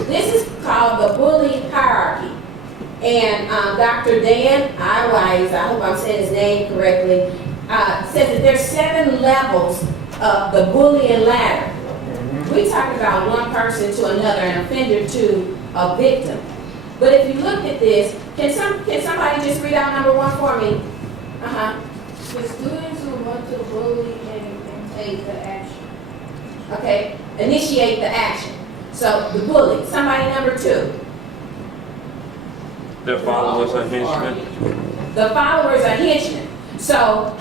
this is called the bully hierarchy. And Dr. Dan Iwise, I hope I'm saying his name correctly, says that there's 7 levels of the bullying ladder. We talk about one person to another, an offender to a victim. But if you look at this, can somebody just read out number 1 for me? The students who want to bully and take the action. Okay, initiate the action. So the bully. Somebody number 2. The followers are henchmen. The followers are henchmen. So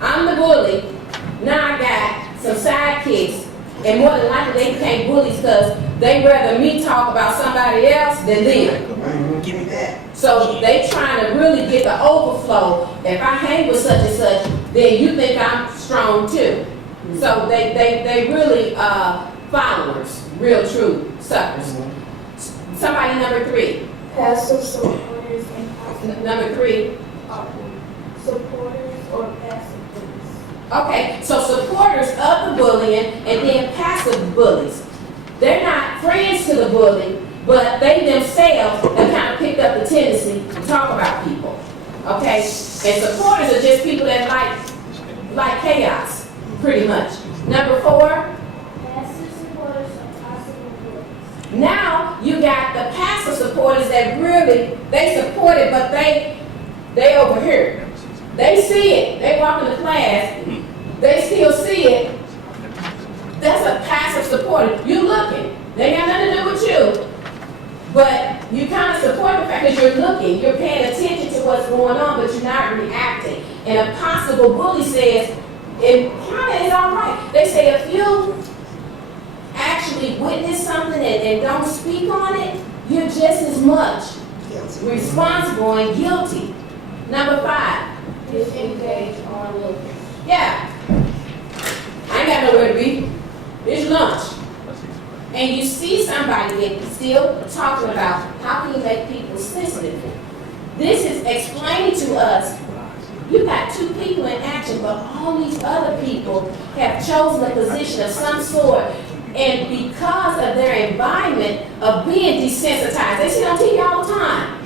I'm the bully. Now I got some sidekicks, and more than likely they became bullies because they rather me talk about somebody else than them. Give me that. So they trying to really get the overflow. If I hang with such and such, then you think I'm strong too. So they really followers, real true suckers. Somebody number 3. Passive supporters and passive Number 3. supporters or passive bullies. Okay, so supporters of the bullying and then passive bullies. They're not friends to the bully, but they themselves have kind of picked up the tendency to talk about people. Okay? And supporters are just people that like chaos, pretty much. Number 4. Passive supporters or passive bullies. Now you got the passive supporters that really, they support it, but they over here. They see it. They walk into class. They still see it. That's a passive supporter. You looking. They got nothing to do with you. But you kind of support the fact that you're looking. You're paying attention to what's going on, but you're not reacting. And a possible bully says, it kind of is all right. They say if you actually witness something and don't speak on it, you're just as much responsible and guilty. Number 5. Disengage or look. Yeah. I ain't got nowhere to be. It's lunch. And you see somebody still talking about how can you make people sensitive. This is explaining to us, you got 2 people in action, but all these other people have chosen a position of some sort. And because of their environment of being desensitized, they see it on TV all the time.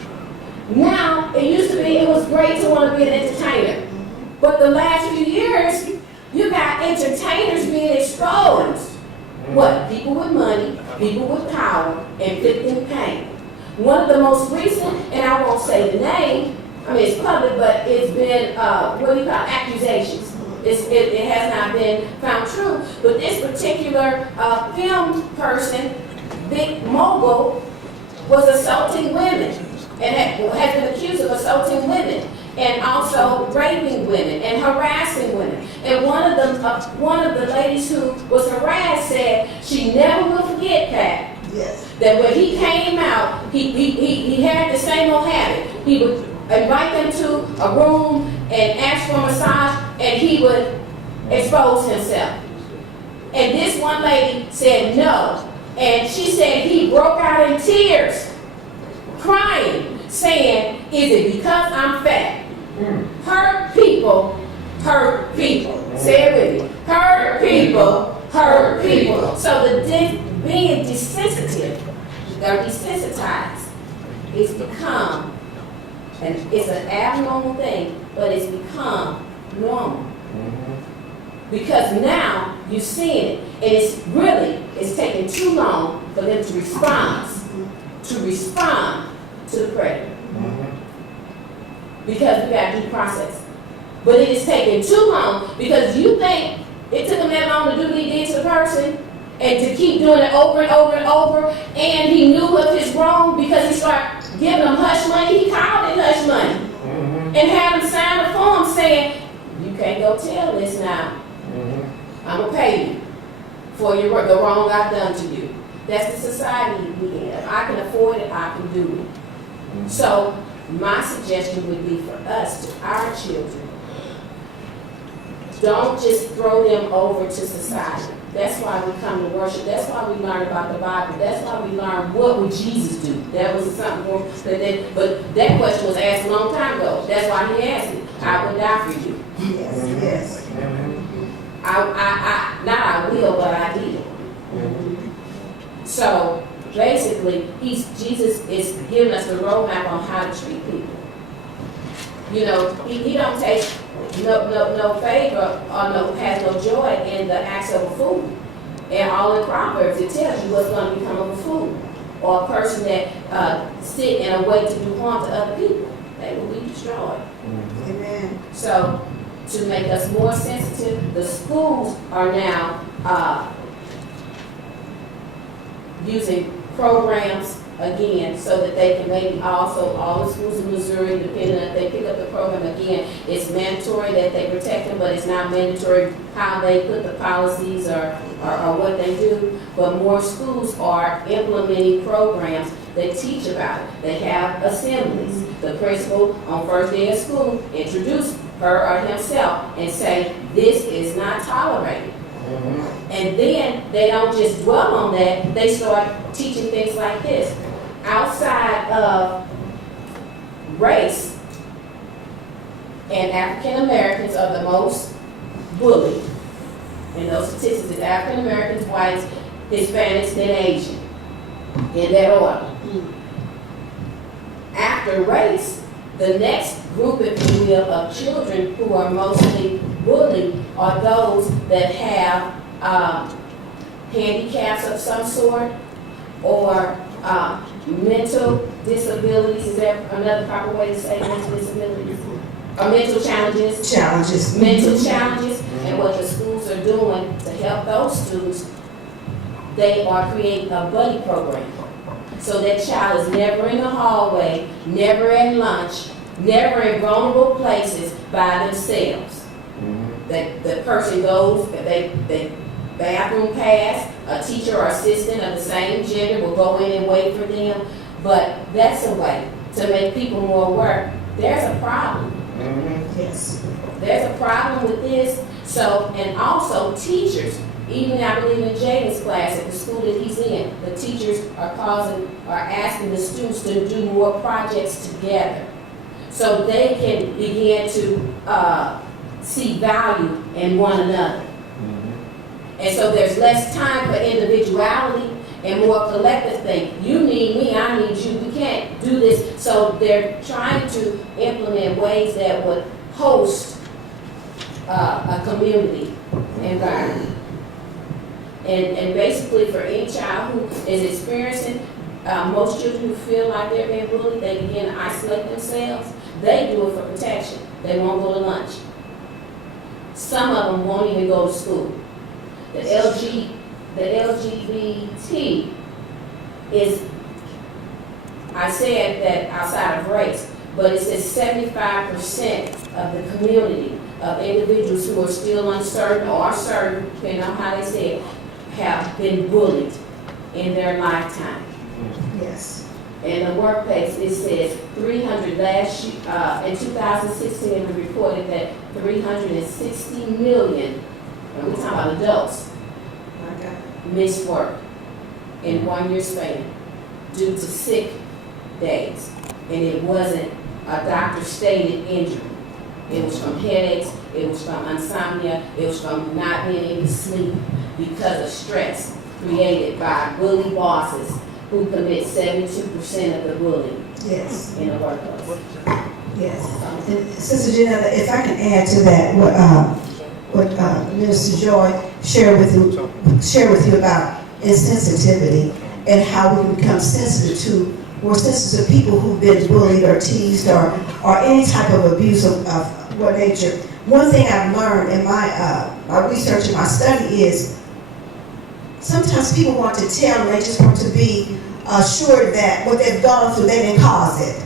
Now, it used to be, it was great to want to be an entertainer. But the last few years, you got entertainers being exposed. What? People with money, people with power, inflicting pain. One of the most recent, and I won't say the name, I mean it's public, but it's been, accusations. It has not been found true. But this particular film person, big mogul, was assaulting women and has been accused of assaulting women and also raping women and harassing women. And one of the ladies who was harassed said she never will forget Pat. Yes. That when he came out, he had the same old habit. He would invite them to a room and ask for a massage, and he would expose himself. And this one lady said no. And she said he broke out in tears, crying, saying, "Is it because I'm fat?" Hurt people hurt people. Say it with me. Hurt people hurt people. So being desensitive, they're desensitized. It's become, and it's an abnormal thing, but it's become normal. Because now You seeing it, and it's taking too long for them to respond to the predator. Because we got due process. But it is taking too long because you think it took him that long to do what he did to the person and to keep doing it over and over and over, and he knew of his wrong because he started giving them hush money. He called it hush money and had them sign a form saying, you can't go tell this now. I'm going to pay you for the wrong I've done to you. That's the society we have. I can afford it, I can do it. So my suggestion would be for us, to our children, don't just throw them over to society. That's why we come to worship. That's why we learn about the Bible. That's why we learn what would Jesus do. That was something more, but that question was asked a long time ago. That's why he asked it. I would die for you. Yes. Not I will, but I did. So basically, Jesus is giving us the roadmap on how to treat people. You know, he don't take no favor or has no joy in the acts of a fool. And all in Proverbs, it tells you what's going to become of a fool or a person that sit and wait to do harm to other people. They will be destroyed. Amen. So, to make us more sensitive, the schools are now using programs again so that they can maybe also, all the schools in Missouri, depending on if they pick up the program again, it's mandatory that they protect them, but it's not mandatory how they put the policies or what they do. But more schools are implementing programs that teach about it. They have assemblies. The principal on first day of school introduce her or himself and say, this is not tolerated. And then they don't just dwell on that, they start teaching things like this. Outside of race, and African Americans are the most bullied. And those statistics is African Americans, whites, Hispanics, then Asian. In that order. After race, the next group, if you will, of children who are mostly bullied are those that have handicaps of some sort or mental disabilities. Is there another proper way to say mental disabilities? Or mental challenges? Mental challenges. And what the schools are doing to help those students, they are creating a buddy program. So that child is never in the hallway, never at lunch, never in vulnerable places by themselves. The person goes, they bathroom pass, a teacher or assistant of the same gender will go in and wait for them. But that's a way to make people more aware. There's a problem. Yes. There's a problem with this. So, and also teachers, even I believe in Jaden's class at the school that he's in, the teachers are asking the students to do more projects together so they can begin to see value in one another. And so there's less time for individuality and more collective thing. You need me, I need you. We can't do this. So they're trying to implement ways that would host a community environment. And basically for any child who is experiencing, most children who feel like they're being bullied, they begin to isolate themselves. They do it for protection. They won't go to lunch. Some of them won't even go to school. The LGBT is, I said that outside of race, but it says 75% of the community of individuals who are still uncertain or certain, depending on how they say it, have been bullied in their lifetime. Yes. In the workplace, it says 300 last year, in 2016, it was reported that 360 million, and we're talking about adults, missed work in 1 year span due to sick days. And it wasn't a doctor-stated injury. It was from headaches, it was from insomnia, it was from not being able to sleep because of stress created by bully bosses who commit 72% of the bullying in the workplace. Yes. And Sister Janetta, if I can add to that, what Minister Joy shared with you about insensitivity and how we can become more sensitive to people who've been bullied or teased or any type of abuse of what nature. One thing I've learned in my research and my study is sometimes people want to tell and they just want to be assured that what they've gone through, they didn't cause it.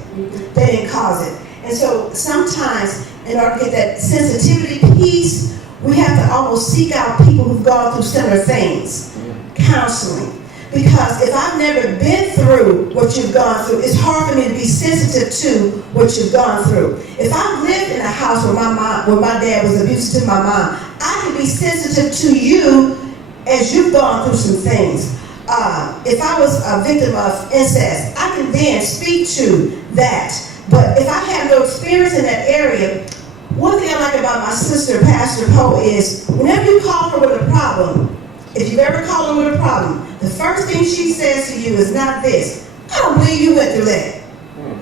They didn't cause it. And so sometimes in order to get that sensitivity piece, we have to almost seek out people who've gone through similar things, counseling. Because if I've never been through what you've gone through, it's hard for me to be sensitive to what you've gone through. If I've lived in a house where my dad was abusive to my mom, I can be sensitive to you as you've gone through some things. If I was a victim of incest, I can then speak to that. But if I have no experience in that area, one thing I like about my sister, Pastor Poe, is whenever you call her with a problem, if you've ever called her with a problem, the first thing she says to you is not this: I don't believe you went through that.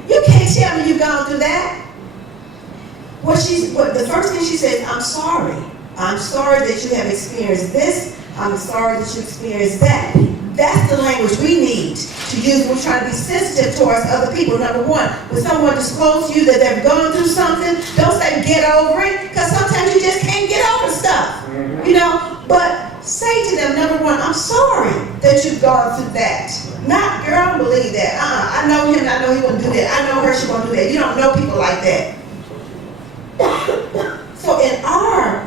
You can't tell me you've gone through that. The first thing she says, I'm sorry. I'm sorry that you have experienced this. I'm sorry that you experienced that. That's the language we need to use when we're trying to be sensitive towards other people. Number one, when someone discloses to you that they've gone through something, don't say get over it, because sometimes you just can't get over stuff. But say to them, number one, I'm sorry that you've gone through that. Not, girl, I don't believe that. I know him, I know he won't do that. I know her, she won't do that. You don't know people like that. So in our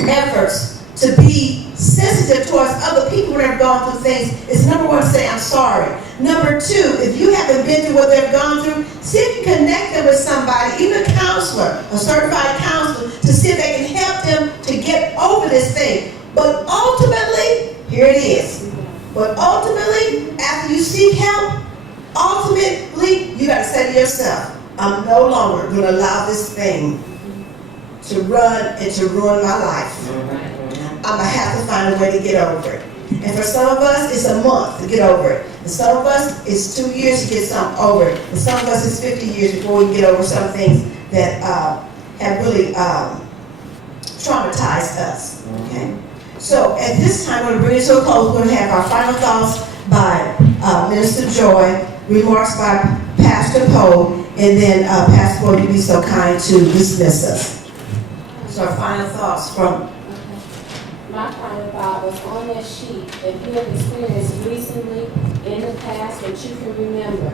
efforts to be sensitive towards other people that have gone through things, is number one, say I'm sorry. Number two, if you haven't been through what they've gone through, see if you can connect them with somebody, even a counselor, a certified counselor, to see if they can help them to get over this thing. But ultimately, here it is. But ultimately, after you seek help, ultimately, you got to say to yourself, I'm no longer going to allow this thing to run and to ruin my life. I'm going to have to find a way to get over it. And for some of us, it's a month to get over it. And some of us, it's 2 years to get something over it. And some of us, it's 50 years before we can get over some things that have really traumatized us. Okay? So at this time, we're going to bring it to a close. We're going to have our final thoughts by Minister Joy, remarks by Pastor Poe, and then Pastor Poe, you'd be so kind to dismiss us. So our final thoughts from... My final thought was on that sheet that you have experienced recently in the past that you can remember.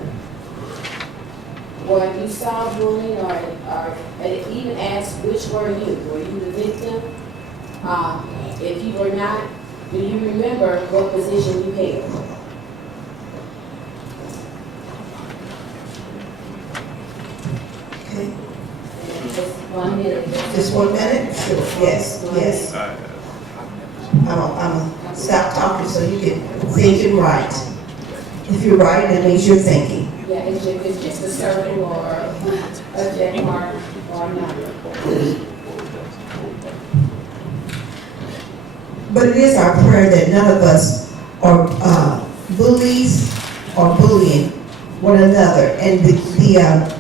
Where you saw bullying or even asked which were you? Were you the victim? If you were not, do you remember what position you held? Okay. Just 1 minute. Just 1 minute? Sure. Yes. I'm gonna stop talking so you can think and write. If you're writing, that means you're thinking. Yeah, it's just a circle or a check mark or a number. But it is our prayer that none of us are bullies or bullying one another. And the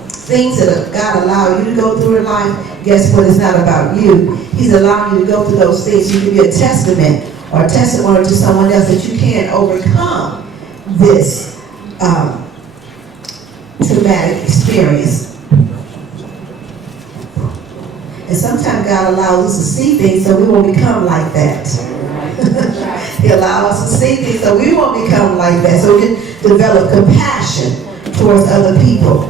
things that God allowed you to go through in life, guess what? It's not about you. He's allowing you to go through those things so you can be a testament or a testimony to someone else that you can overcome this traumatic experience. And sometimes God allows us to see things so we won't become like that. He allows us to see things so we won't become like that, so we can develop compassion towards other people.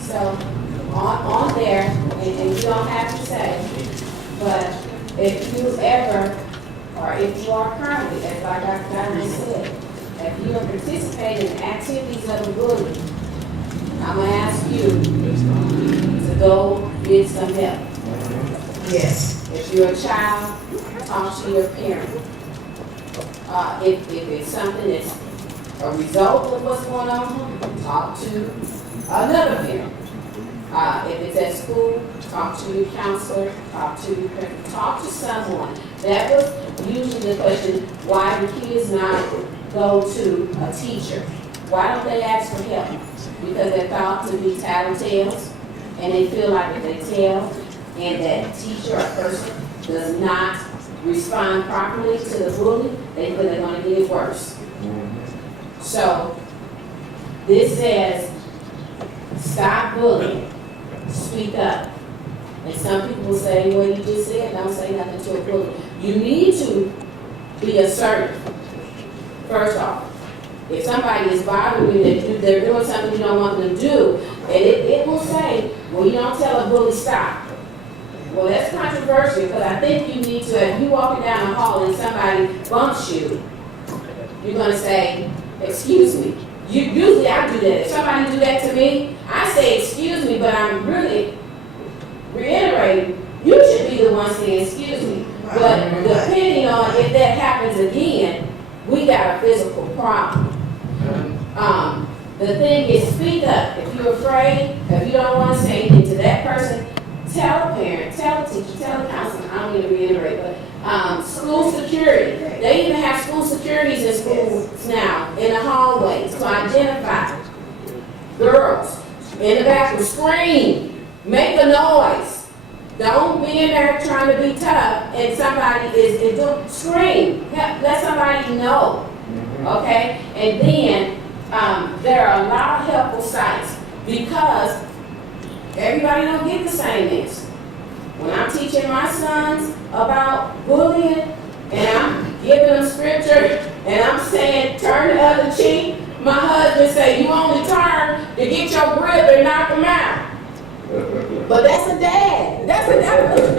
So on there, and you don't have to say, but if you ever, or if you are currently, as like Dr. Guyton said, if you are participating in activities of the bully, I'm going to ask you to go get some help. Yes. If you're a child, talk to your parent. If it's something that's a result of what's going on, talk to another parent. If it's at school, talk to your counselor, talk to your parent, talk to someone. That was usually the question, why do kids not go to a teacher? Why don't they ask for help? Because they're thought to be tattletales, and they feel like if they tell and that teacher or person does not respond properly to the bully, they feel they're going to get worse. So this says, stop bullying, speak up. And some people will say, well, you just said, don't say nothing to a bully. You need to be assertive, first off. If somebody is bothering you, that they're doing something you don't want them to do, and it will say, well, you don't tell a bully stop. Well, that's controversial, because I think you need to, if you're walking down the hall and somebody bumps you, you're going to say, excuse me. Usually I do that. If somebody do that to me, I say, excuse me, but I'm really reiterating, you should be the one saying, excuse me. But depending on if that happens again, we got a physical problem. The thing is, speak up. If you're afraid, if you don't want to say anything to that person, tell a parent, tell a teacher, tell a counselor. I don't need to reiterate, but school security. They even have school securities in schools now, in the hallways, to identify girls in the bathroom. Scream, make a noise. Don't be in there trying to be tough and somebody is doing, scream. Let somebody know, okay? And then there are a lot of helpful sites because everybody don't get the same answer. When I'm teaching my sons about bullying and I'm giving them scripture and I'm saying turn the other cheek, my husband say you only turn to get your grip and knock them out. But that's a dad.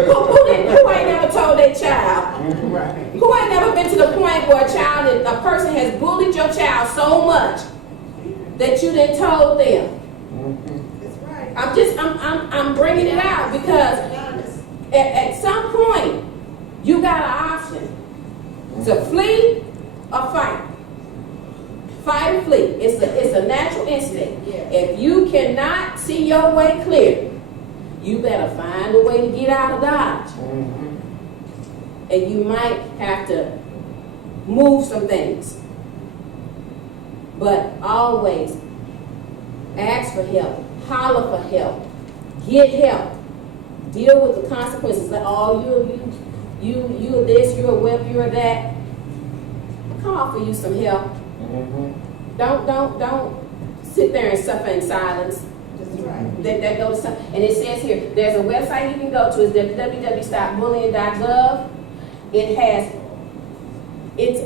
Who ain't never told their child? Who ain't never been to the point where a person has bullied your child so much that you didn't told them? I'm bringing it out because at some point you got an option to flee or fight. Fight or flee. It's a natural instinct. If you cannot see your way clear, you better find a way to get out of Dodge. And you might have to move some things. But always ask for help. Holler for help. Get help. Deal with the consequences. Like, oh, you're this, you're a whip, you're that. Call for you some help. Don't sit there and suffer in silence. That go to some, and it says here, there's a website you can go to. It's www.stopbullying.gov. It's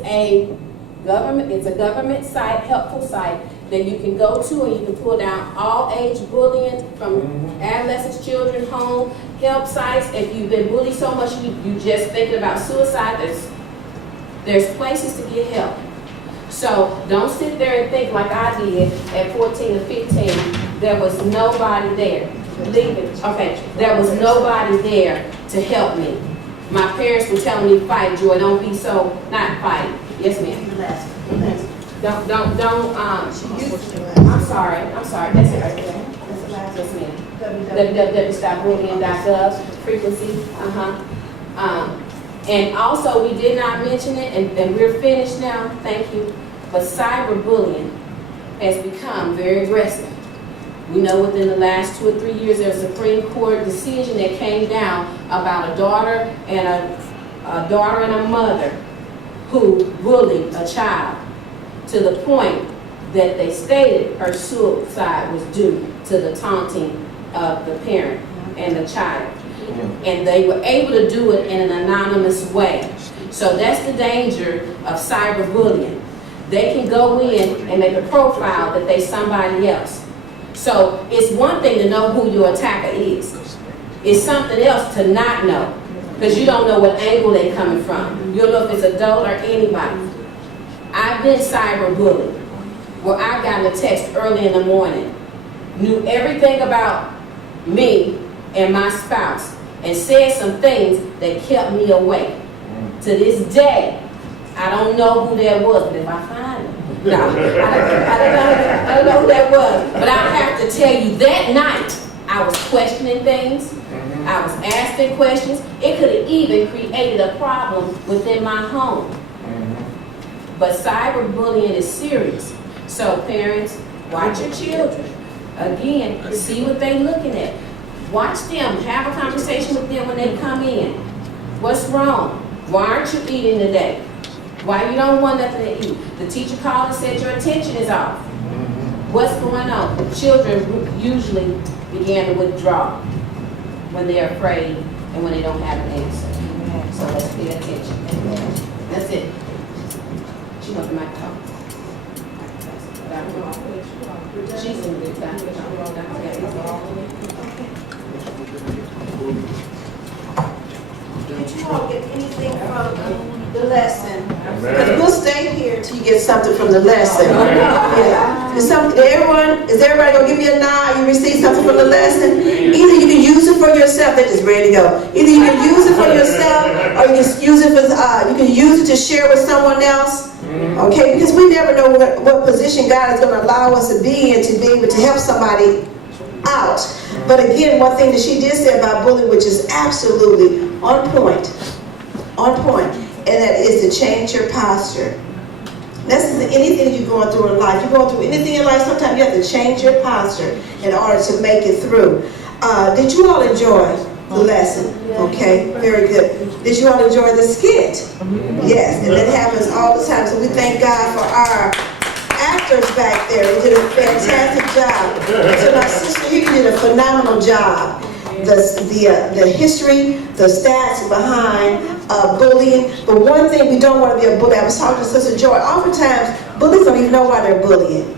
a government site, helpful site that you can go to, and you can pull down all age bullying from adolescents, children, home, help sites. If you've been bullied so much you just thinking about suicide, there's places to get help. So don't sit there and think like I did at 14 or 15. There was nobody there. Leave it. Okay. There was nobody there to help me. My parents were telling me, fight, Joy. Don't be so, not fight. Yes, ma'am. Don't, I'm sorry. That's it right there. Yes, ma'am. www.stopbullying.gov, frequency. And also, we did not mention it, and we're finished now, thank you, but cyberbullying has become very aggressive. We know within the last 2 or 3 years, there was a Supreme Court decision that came down about a daughter and a mother who bullied a child to the point that they stated her suicide was due to the taunting of the parent and the child. And they were able to do it in an anonymous way. So that's the danger of cyberbullying. They can go in and make a profile that they're somebody else. So it's one thing to know who your attacker is. It's something else to not know, because you don't know what angle they're coming from. You don't know if it's adult or anybody. I've been cyberbullied, where I got a text early in the morning, knew everything about me and my spouse, and said some things that kept me awake. To this day, I don't know who that was, but if I find him, no, I don't know who that was. But I have to tell you, that night, I was questioning things. I was asking questions. It could have even created a problem within my home. But cyberbullying is serious. So parents, watch your children. Again, see what they're looking at. Watch them, have a conversation with them when they come in. What's wrong? Why aren't you eating today? Why you don't want nothing to eat? The teacher called and said your attention is off. What's going on? Children usually begin to withdraw when they're afraid and when they don't have an answer. So let's pay attention. That's it. She wants the microphone. She's in the back. Did you all get anything from the lesson? Because we'll stay here till you get something from the lesson. Yeah. Is everybody gonna give me a nod? You received something from the lesson? Either you can use it for yourself. They're just ready to go. Either you can use it for yourself, or you can use it for you can use it to share with someone else. Okay, because we never know what position God is going to allow us to be in to be able to help somebody out. But again, one thing that she did say about bullying, which is absolutely on point, and that is to change your posture. This is anything you're going through in life. You're going through anything in life, sometimes you have to change your posture in order to make it through. Did you all enjoy the lesson? Okay, very good. Did you all enjoy the skit? Yes, and that happens all the time. So we thank God for our actors back there. They did a fantastic job. So my sister here did a phenomenal job. The history, the stats behind bullying. But one thing, we don't want to be a bully. I was talking to Sister Joy. Oftentimes, bullies don't even know why they're bullying.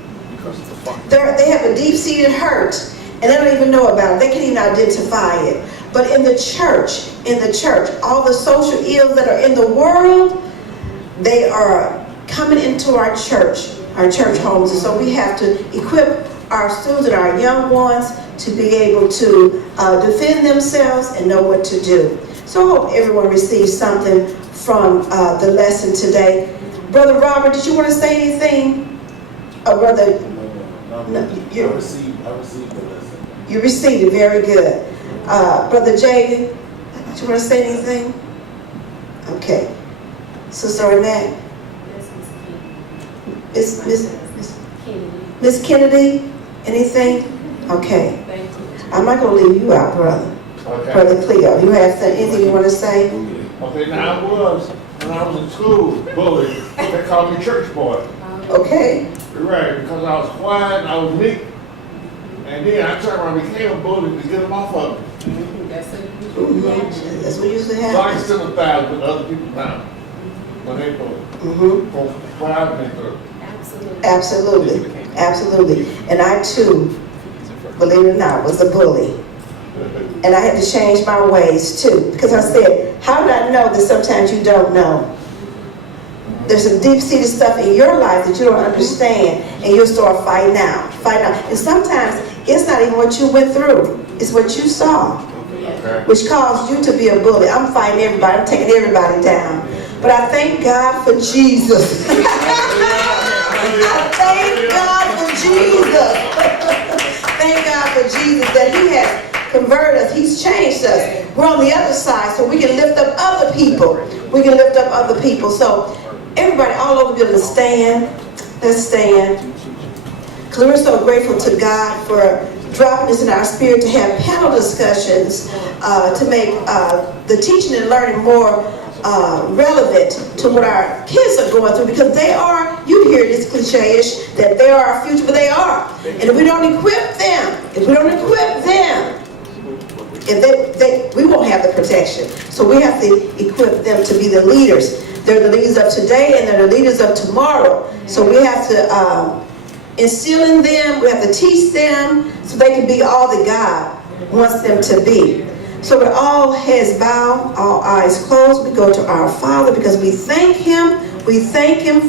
They have a deep-seated hurt, and they don't even know about it. They can't even identify it. But in the church, all the social ills that are in the world, they are coming into our church homes. And so we have to equip our students and our young ones to be able to defend themselves and know what to do. So I hope everyone receives something from the lesson today. Brother Robert, did you want to say anything? Brother, no, I received the lesson. You received it, very good. Brother Jaden, do you want to say anything? Okay. Sister Renee? Miss Kennedy, anything? Okay. I'm not going to leave you out, brother. Okay. Brother Cleo, you have anything you want to say? Okay, now when I was in school, bullied. They called me church boy. Okay. Right, because I was quiet and I was meek. And then I turned around and became a bully to get them off of me. That's what usually So I happens. can sympathize with other people now when they bully. For what I've been through. Absolutely. And I too, believe it or not, was a bully. And I had to change my ways too. Because I said, how did I know that sometimes you don't know? There's some deep-seated stuff in your life that you don't understand, and you'll start fighting out. And sometimes it's not even what you went through, it's what you saw, which caused you to be a bully. I'm fighting everybody, I'm taking everybody down. But I thank God for Jesus. I thank God for Jesus. Thank God for Jesus that He has converted us, He's changed us. We're on the other side, so we can lift up other people. So everybody all over the building, stand. Let's stand. Because we're so grateful to God for dropping this in our spirit to have panel discussions to make the teaching and learning more relevant to what our kids are going through, because they are, you hear this cliche-ish, that they are our future, but they are. And if we don't equip them, we won't have the protection. So we have to equip them to be the leaders. They're the leaders of today and they're the leaders of tomorrow. So we have to instill in them, we have to teach them so they can be all that God wants them to be. So with all heads bowed, all eyes closed, we go to our Father because we thank Him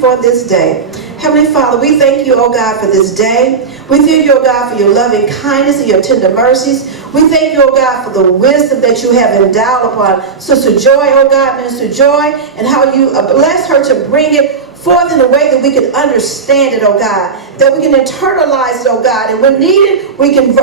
for this day. Heavenly Father, we thank you, oh God, for this day. We thank you, oh God, for your loving kindness and your tender mercies. We thank you, oh God, for the wisdom that you have endowed upon Sister Joy, oh God, Minister Joy, and how you bless her to bring it forth in a way that we can understand it, oh God, that we can internalize it, oh God, and when needed, we can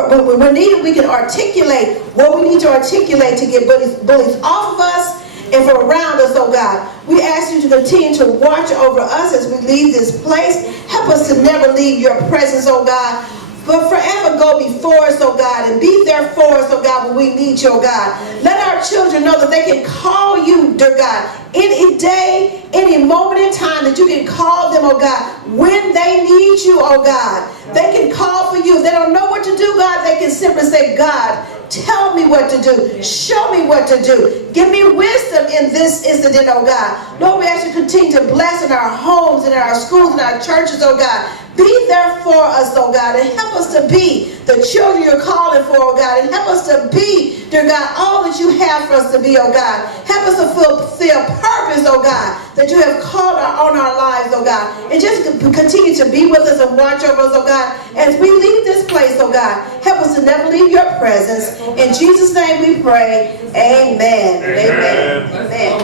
articulate what we need to articulate to get bullies off of us and from around us, oh God. We ask you to continue to watch over us as we leave this place. Help us to never leave your presence, oh God. but forever go before us, oh God, and be there for us, oh God, when we need you, oh God. Let our children know that they can call you, dear God, any day, any moment in time, that you can call them, oh God, when they need you, oh God. They can call for you. If they don't know what to do, God, they can simply say, God, tell me what to do. Show me what to do. Give me wisdom in this incident, oh God. Lord, we ask you to continue to bless in our homes and in our schools and our churches, oh God. Be there for us, oh God, and help us to be the children you're calling for, oh God, and help us to be, dear God, all that you have for us to be, oh God. Help us to fulfill purpose, oh God, that you have called on our lives, oh God. And just continue to be with us and watch over us, oh God, as we leave this place, oh God. Help us to never leave your presence. In Jesus' name we pray. Amen. Amen. Amen.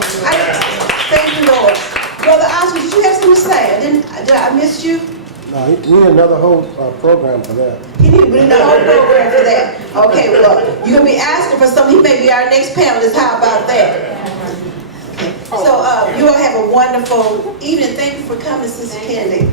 Thank you, Lord. Brother Oscar, did you have something to say? I missed you? No, we need another whole program for that. We need a whole program for that. Okay, well, you're going to be asking for something. He may be our next panelist. How about that? Okay. So you all have a wonderful evening. Thank you for coming, Sister Candy.